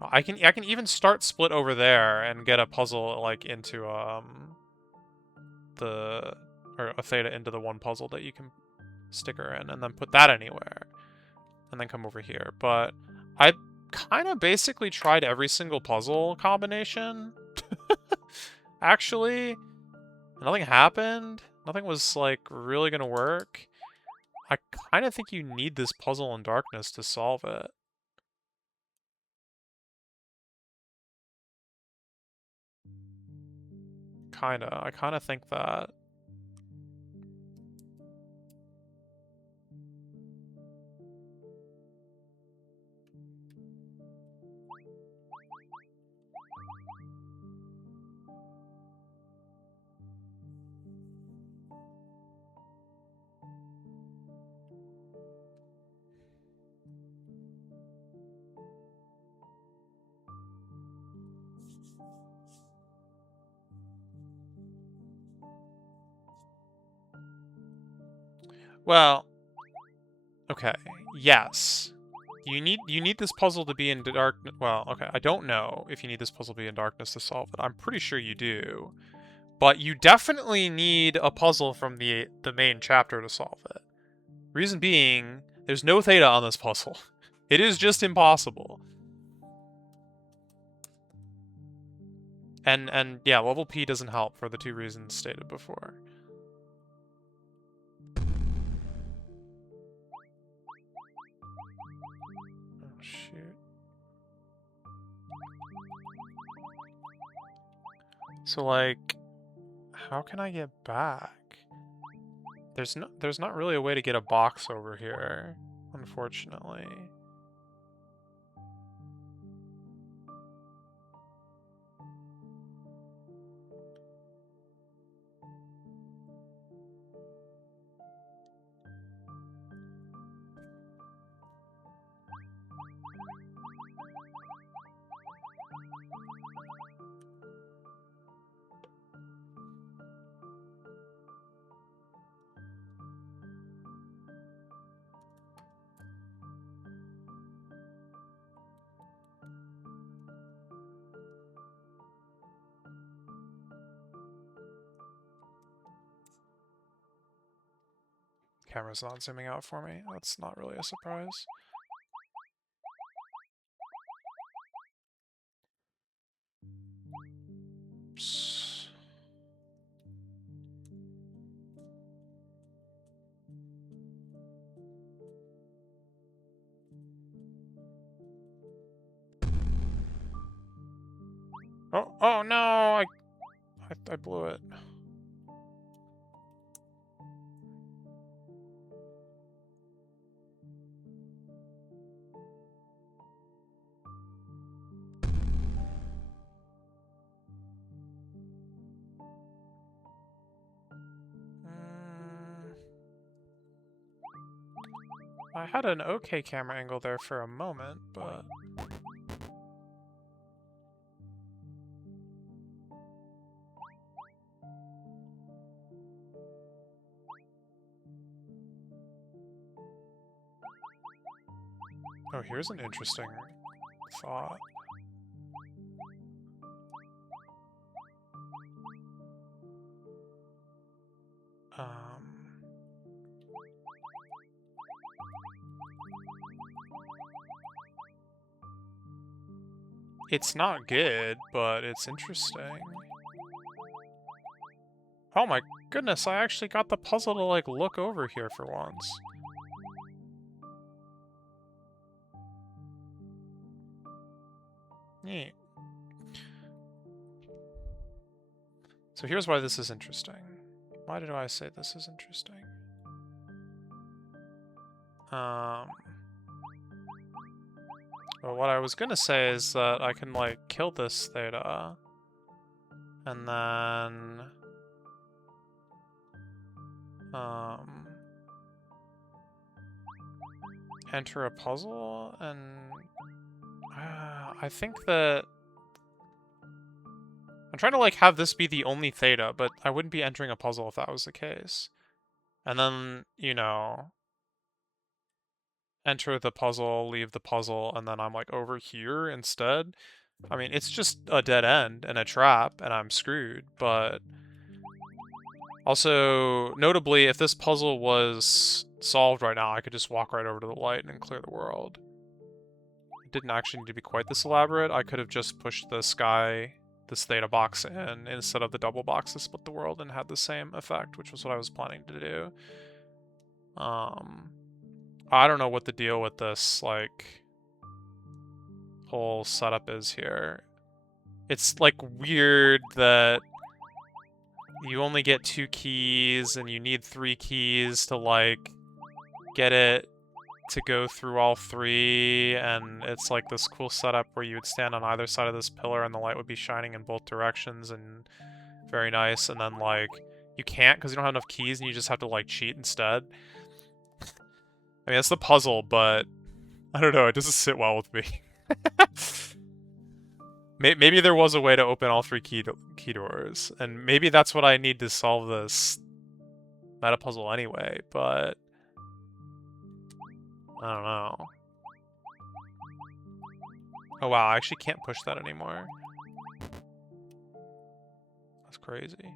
I can even start split over there and get a puzzle like into or a Theta into the one puzzle that you can stick her in, and then put that anywhere, and then come over here. But I kind of basically tried every single puzzle combination. Actually, nothing happened. Nothing was like really gonna work. I kind of think you need this puzzle in darkness to solve it. I kinda think that. Well, okay, yes. You need this puzzle to be in dark. Well, okay, I don't know if you need this puzzle to be in darkness to solve it. I'm pretty sure you do. But you definitely need a puzzle from the main chapter to solve it. Reason being, there's no Theta on this puzzle. It is just impossible. And yeah, level P doesn't help for the two reasons stated before. Oh shoot. So like, how can I get back? There's not really a way to get a box over here, unfortunately. Camera's not zooming out for me. That's not really a surprise. Oh no! I blew it. I had an okay camera angle there for a moment, but... Oh, here's an interesting thought. It's not good, but it's interesting. Oh my goodness, I actually got the puzzle to, like, look over here for once. Neat. So here's why this is interesting. Why did I say this is interesting? Well, what I was gonna say is that I can, like, kill this Theta, and then, enter a puzzle, and I think that I'm trying to, like, have this be the only Theta, but I wouldn't be entering a puzzle if that was the case. And then, you know, enter the puzzle, leave the puzzle, and then I'm, like, over here instead. I mean, it's just a dead end and a trap, and I'm screwed, but... Also, notably, if this puzzle was solved right now, I could just walk right over to the light and clear the world. It didn't actually need to be quite this elaborate. I could have just pushed this Theta box in instead of the double box to split the world and had the same effect, which was what I was planning to do. I don't know what the deal with this, like, whole setup is here. It's, like, weird that you only get 2 keys and you need 3 keys to, like, get it to go through all 3, and it's like this cool setup where you would stand on either side of this pillar and the light would be shining in both directions, and very nice, and then, like, you can't because you don't have enough keys and you just have to, like, cheat instead. I mean, that's the puzzle, but I don't know, it doesn't sit well with me. Maybe there was a way to open all 3 key doors, and maybe that's what I need to solve this meta puzzle anyway, but I don't know. Oh wow, I actually can't push that anymore. That's crazy.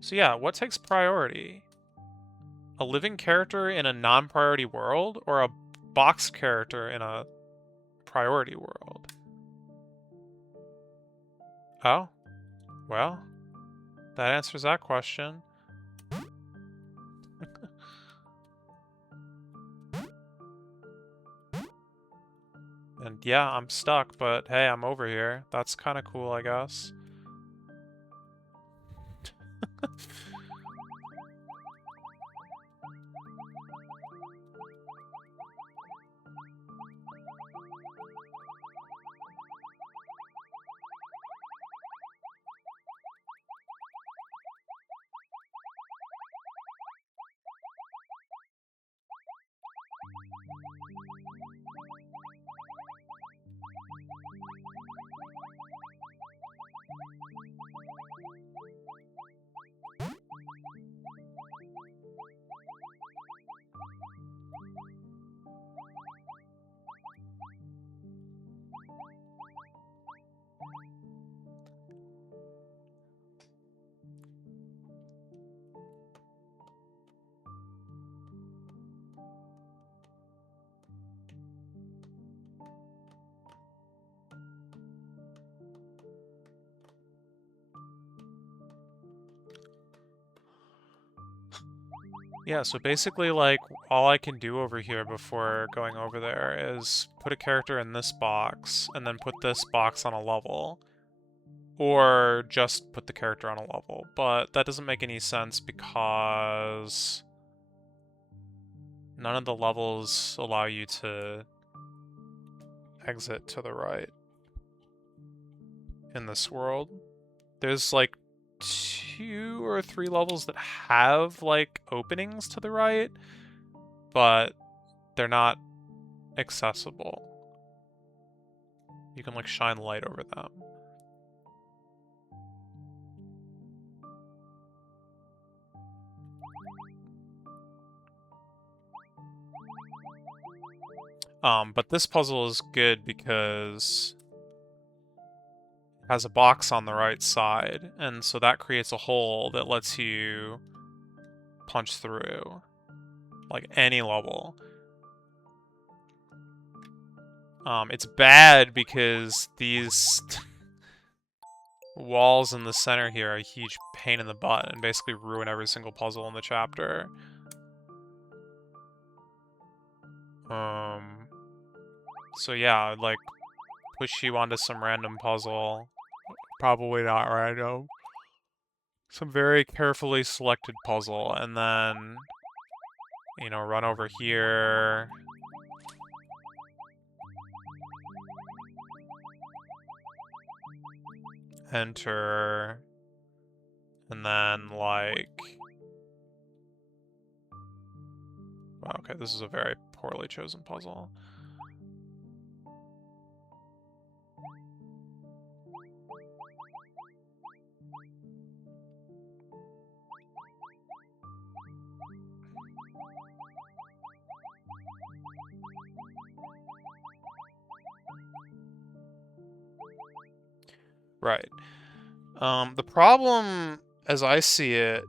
So yeah, what takes priority? A living character in a non-priority world, or a box character in a priority world? Oh, well, that answers that question. And yeah, I'm stuck, but hey, I'm over here. That's kind of cool, I guess. Yeah, so basically, like, all I can do over here before going over there is put a character in this box, and then put this box on a level. Or just put the character on a level. But that doesn't make any sense because none of the levels allow you to exit to the right in this world. There's like 2 or 3 levels that have like openings to the right, but they're not accessible. You can like shine light over them. But this puzzle is good because it has a box on the right side, and so that creates a hole that lets you punch through, like, any level. It's bad because these walls in the center here are a huge pain in the butt and basically ruin every single puzzle in the chapter. So yeah, I'd like push you onto some random puzzle. Probably not random. Some very carefully selected puzzle, and then, you know, run over here. Enter. And then, like... Wow, okay, this is a very poorly chosen puzzle. Right. The problem, as I see it,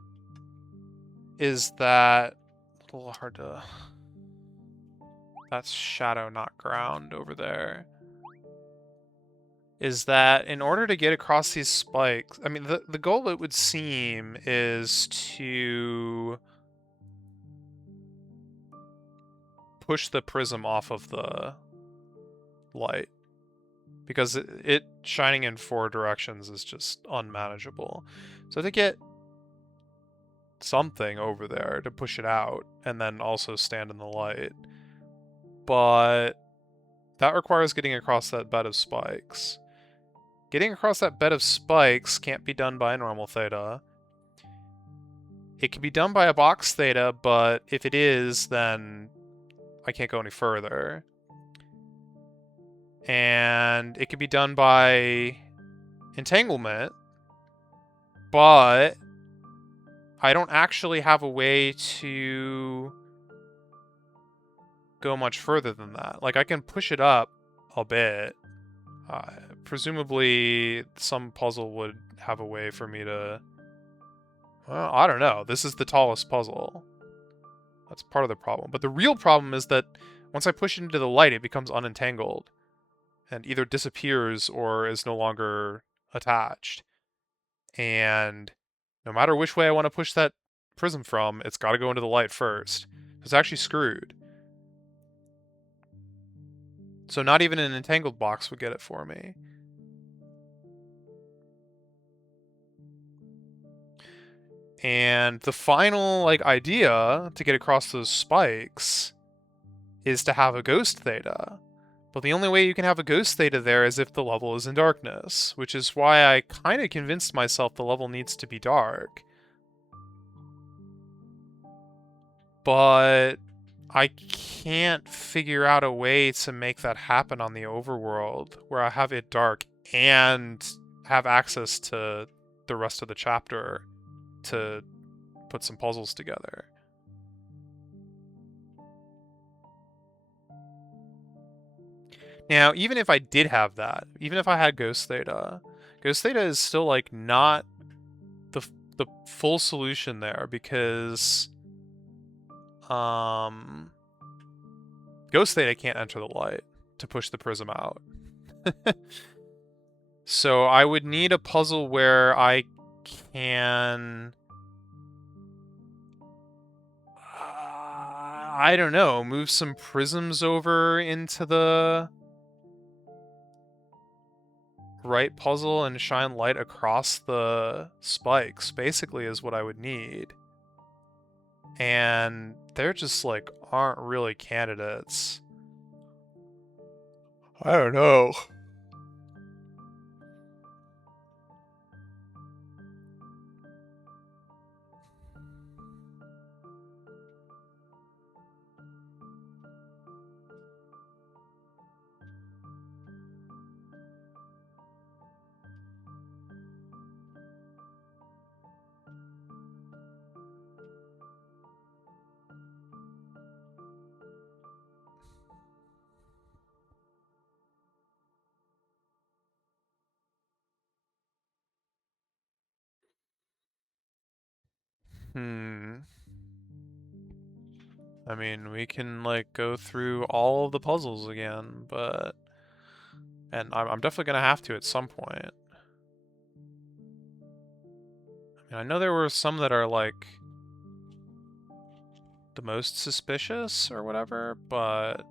is that... A little hard to... That's shadow, not ground, over there. Is that in order to get across these spikes... I mean, the goal, it would seem, is to... push the prism off of the light. Because it shining in 4 directions is just unmanageable. So to get something over there to push it out, and then also stand in the light. But that requires getting across that bed of spikes. Getting across that bed of spikes can't be done by a normal Theta. It can be done by a box Theta, but if it is, then I can't go any further. And it can be done by entanglement, but I don't actually have a way to go much further than that. Like, I can push it up a bit. Presumably, some puzzle would have a way for me to... Well, I don't know. This is the tallest puzzle. That's part of the problem. But the real problem is that once I push it into the light, it becomes unentangled. And either disappears or is no longer attached. And no matter which way I want to push that prism from, it's got to go into the light first. It's actually screwed. So not even an entangled box would get it for me. And the final, like, idea to get across those spikes is to have a ghost Theta. But the only way you can have a ghost Theta there is if the level is in darkness, which is why I kind of convinced myself the level needs to be dark. But I can't figure out a way to make that happen on the overworld, where I have it dark and have access to the rest of the chapter to put some puzzles together. Now, even if I did have that, even if I had Ghost Theta is still, like, not the full solution there, because Ghost Theta can't enter the light to push the prism out. So I would need a puzzle where I can... I don't know, move some prisms over into the right puzzle and shine light across the spikes, basically, is what I would need. And they're just, like, aren't really candidates. I don't know. I mean, we can, like, go through all of the puzzles again, but... And I'm definitely gonna have to at some point. I mean, I know there were some that are, like, the most suspicious or whatever, but...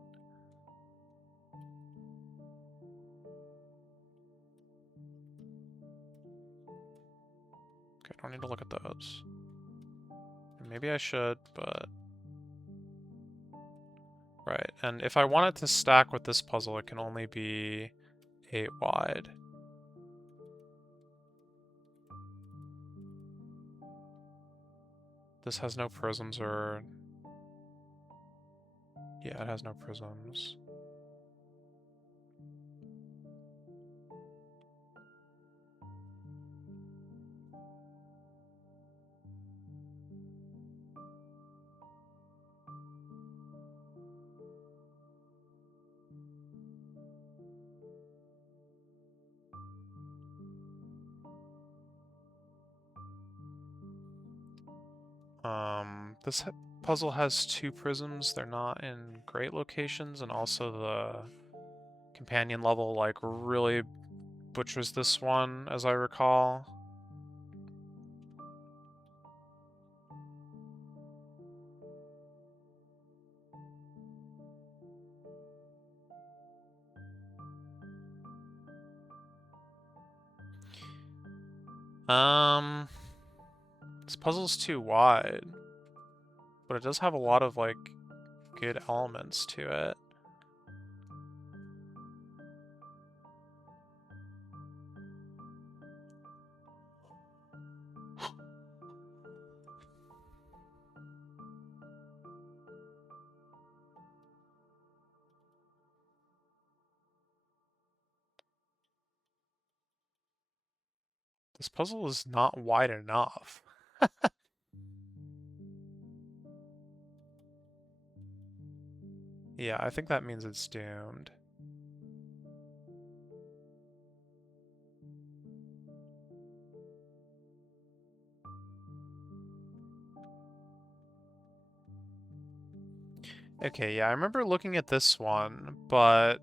Okay, I don't need to look at those. Maybe I should, but... Right, and if I want it to stack with this puzzle, it can only be 8 wide. This has no prisms or... Yeah, it has no prisms. This puzzle has 2 prisms. They're not in great locations, and also the companion level, like, really butchers this one, as I recall. This puzzle's too wide, but it does have a lot of, like, good elements to it. This puzzle is not wide enough. Yeah, I think that means it's doomed. Okay, yeah, I remember looking at this one, but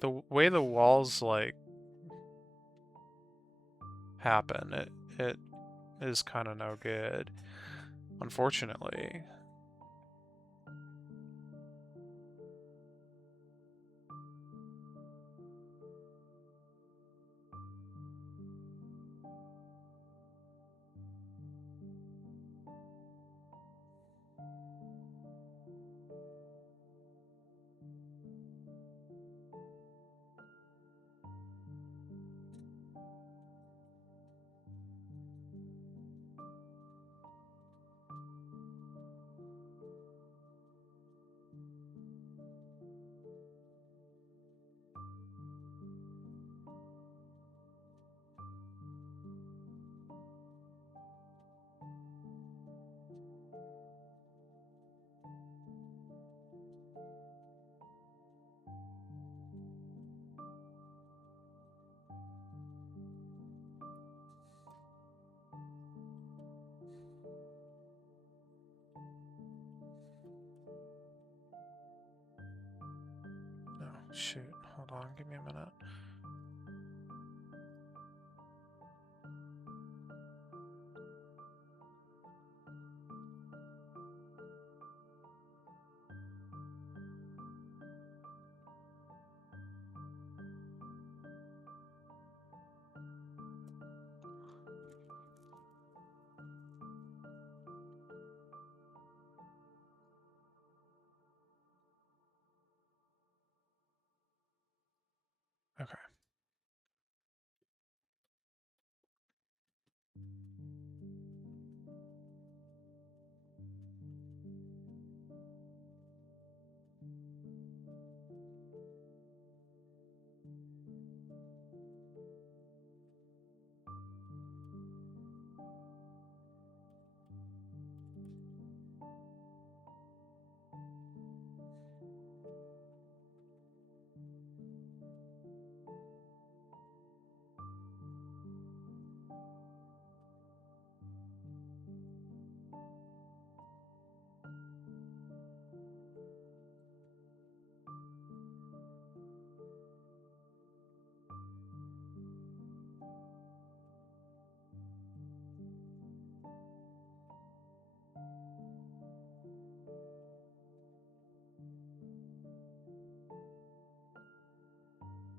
the way the walls, like, happen, it is kind of no good, unfortunately. Shoot, hold on, give me a minute.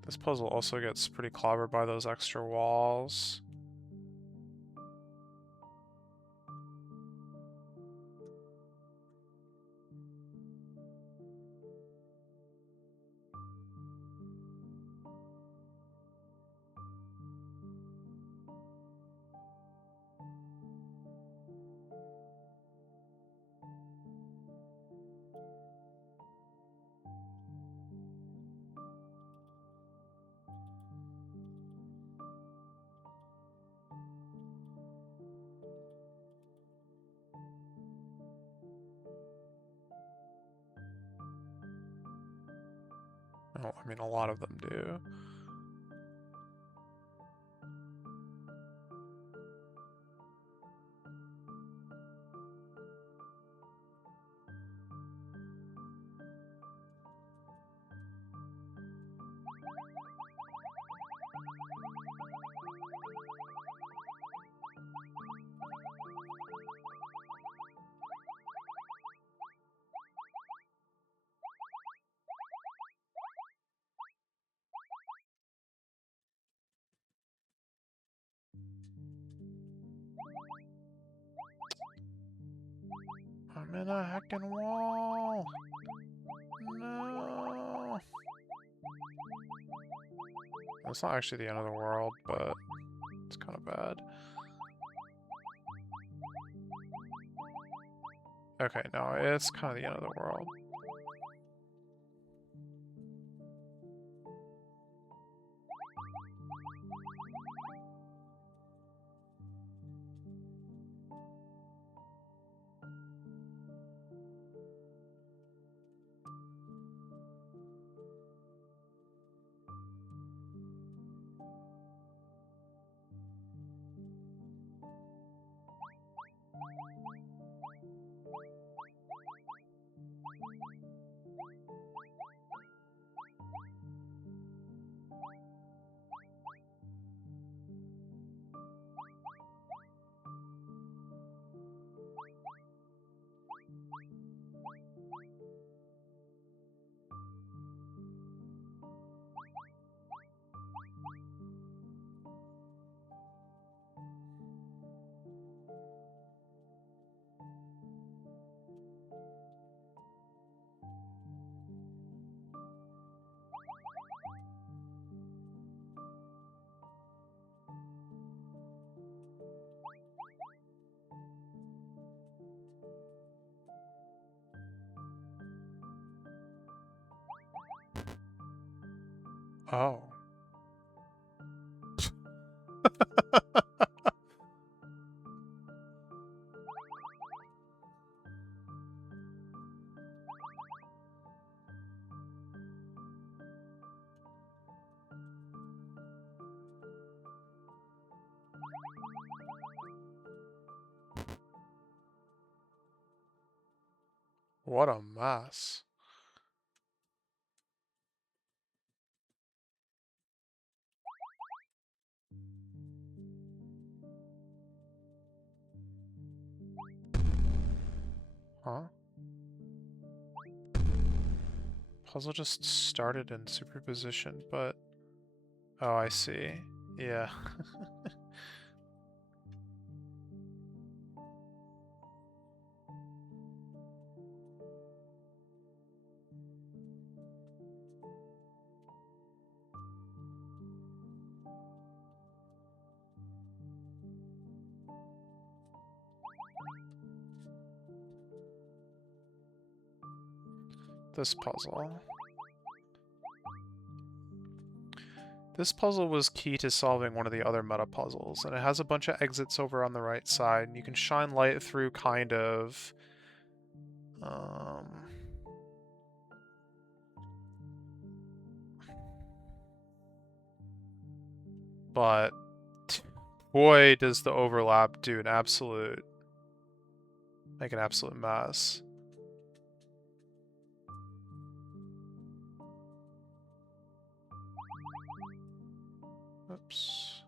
This puzzle also gets pretty clobbered by those extra walls. Oh, I mean, a lot of them do. I'm in a heckin' wall! No! That's not actually the end of the world, but it's kind of bad. Okay, no, it's kind of the end of the world. Oh. What a mess. Huh? Puzzle just started in superposition, but... Oh, I see. Yeah. This puzzle. This puzzle was key to solving one of the other meta puzzles, and it has a bunch of exits over on the right side, and you can shine light through, kind of. But boy, does the overlap do an absolute... make an absolute mess. Oops.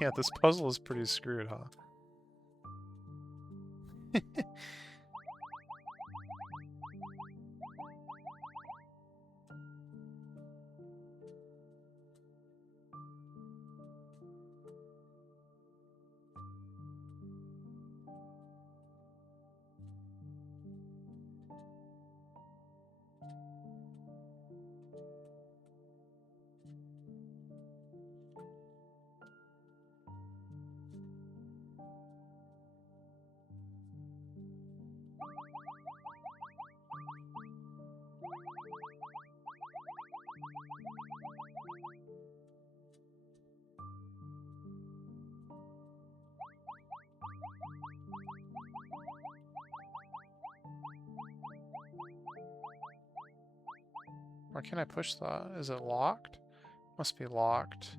Yeah, this puzzle is pretty screwed, huh? Why can't I push that? Is it locked? Must be locked.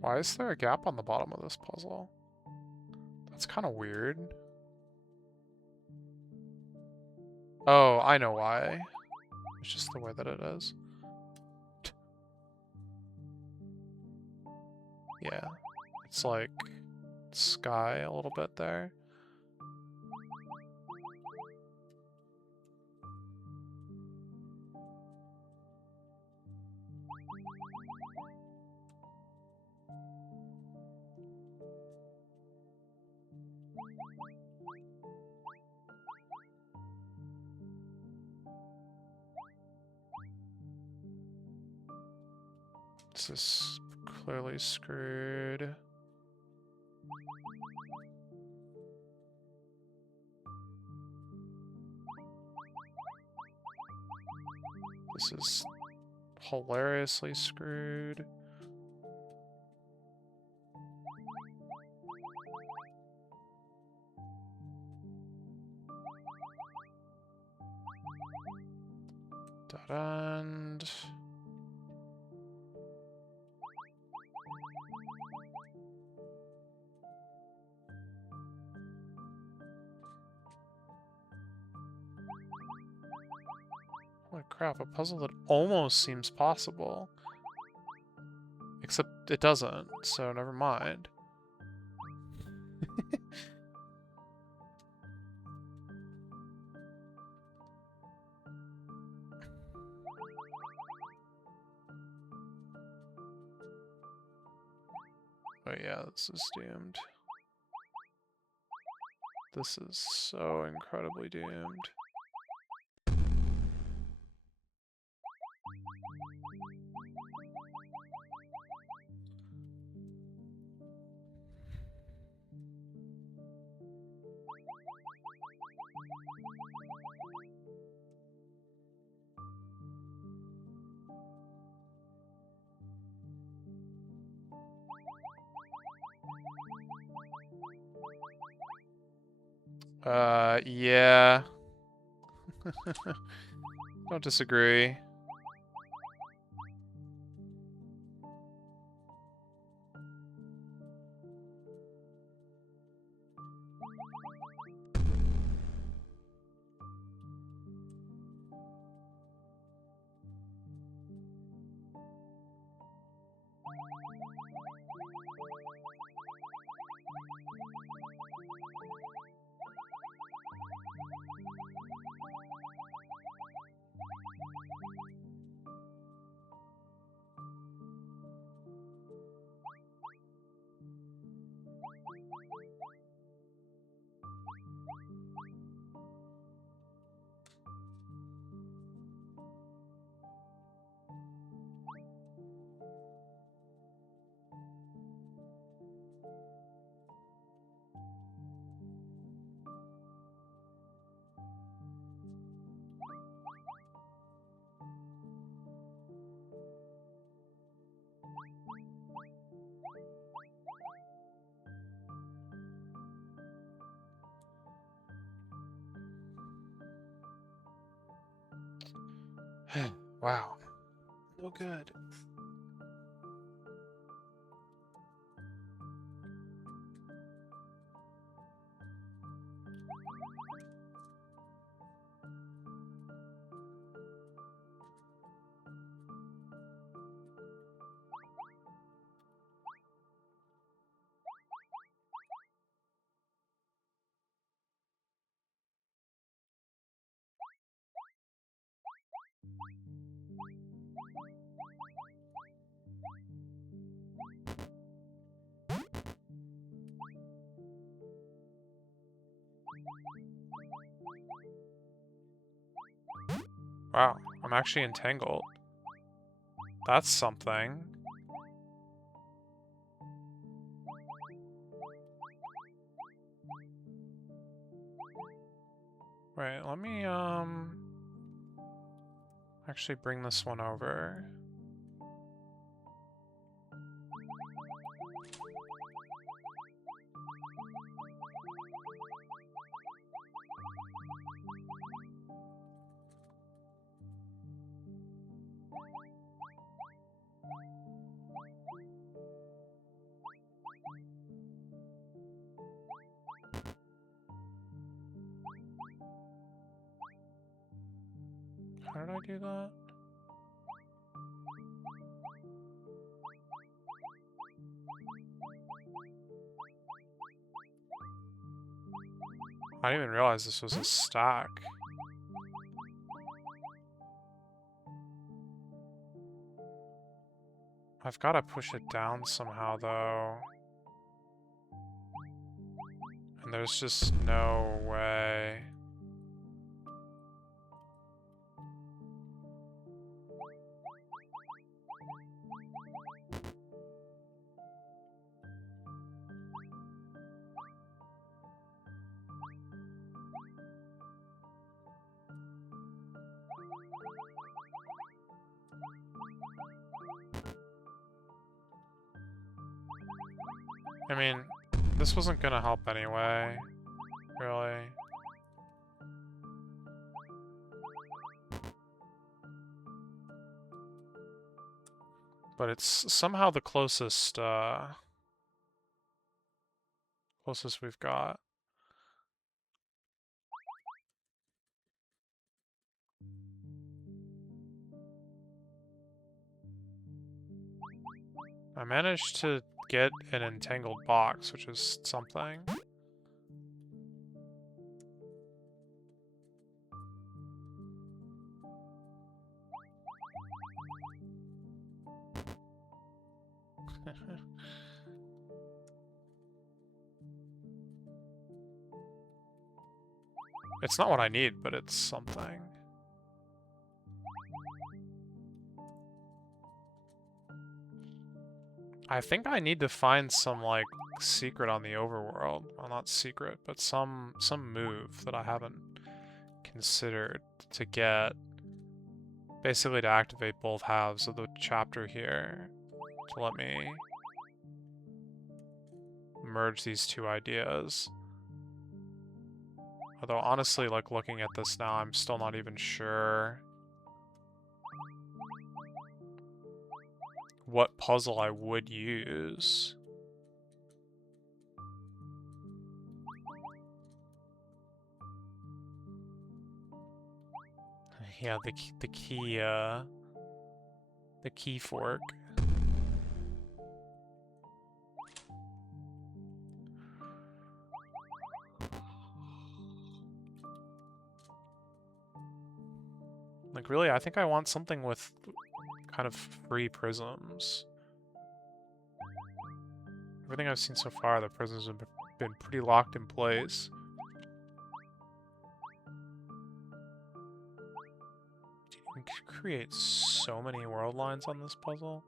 Why is there a gap on the bottom of this puzzle? That's kind of weird. Oh, I know why. It's just the way that it is. Yeah. It's like sky a little bit there. This is clearly screwed. This is hilariously screwed. Dead end. Holy crap, a puzzle that almost seems possible. Except it doesn't, so never mind. Oh yeah, this is doomed. This is so incredibly doomed. Yeah. Don't disagree. Wow. No good. Wow, I'm actually entangled. That's something. Right, let me, actually bring this one over. How did I do that? I didn't even realize this was a stack. I've got to push it down somehow, though. And there's just no way. I mean, this wasn't gonna help anyway, really. But it's somehow the closest, closest we've got. I managed to get an entangled box, which is something. It's not what I need, but it's something. I think I need to find some, like, secret on the overworld. Well, not secret, but some move that I haven't considered to get. Basically to activate both halves of the chapter here. To let me merge these two ideas. Although honestly, like, looking at this now, I'm still not even sure what puzzle I would use. Yeah, the key fork. Like, really, I think I want something with kind of free prisms. Everything I've seen so far, the prisms have been pretty locked in place. We could create so many world lines on this puzzle.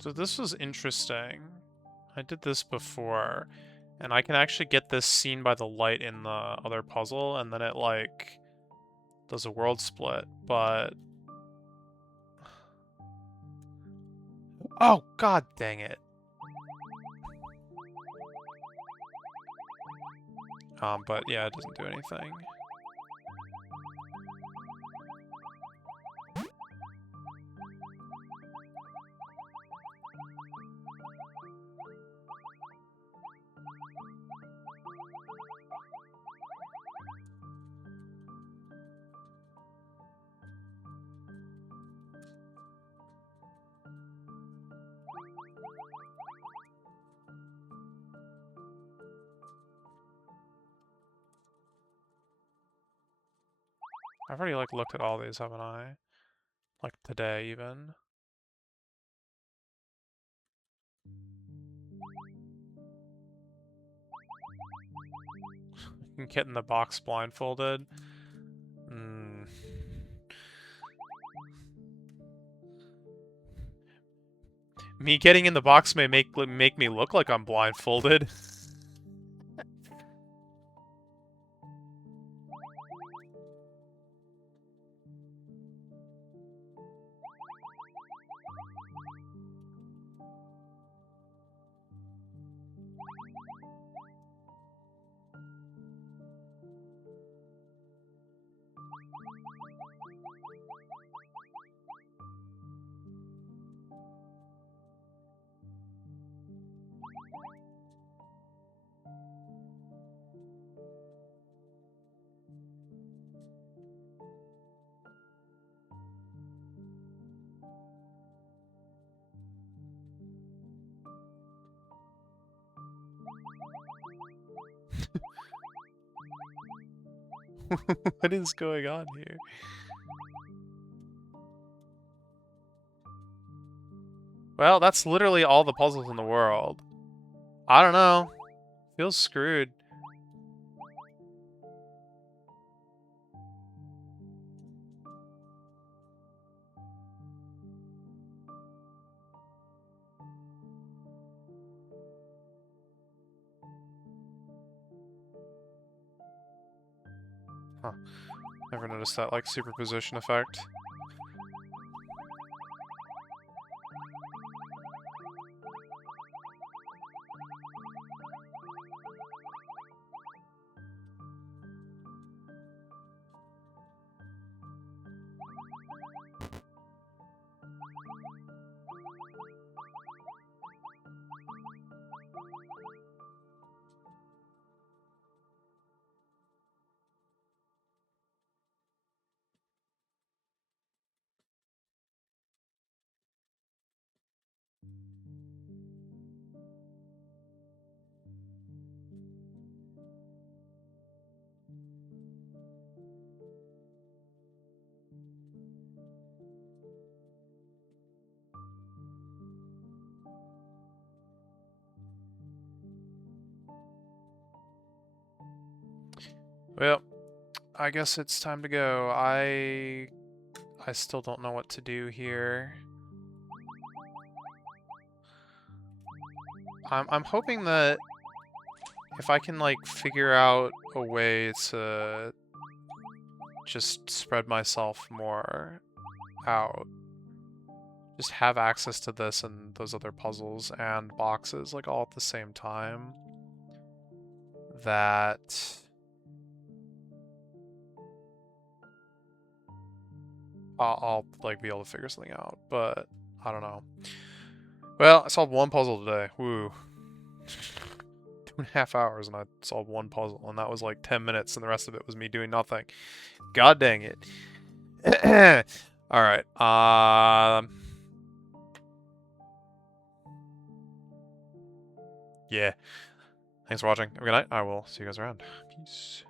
So this was interesting. I did this before, and I can actually get this seen by the light in the other puzzle, and then it, like, does a world split, but... Oh, god dang it. But yeah, it doesn't do anything. I've already, like, looked at all these, haven't I? Like, today, even. You can get in the box blindfolded. Me getting in the box may make me look like I'm blindfolded. What is going on here? Well, that's literally all the puzzles in the world. I don't know. Feels screwed. Huh. Never noticed that, like, superposition effect. Well, I guess it's time to go. I still don't know what to do here. I'm hoping that if I can, like, figure out a way to just spread myself more out, just have access to this and those other puzzles and boxes, like, all at the same time. that I'll like be able to figure something out, but I don't know. Well, I solved one puzzle today. Woo. 2.5 hours and I solved one puzzle, and that was like 10 minutes, and the rest of it was me doing nothing. God dang it. Alright, yeah. Thanks for watching. Have a good night. I will see you guys around. Peace.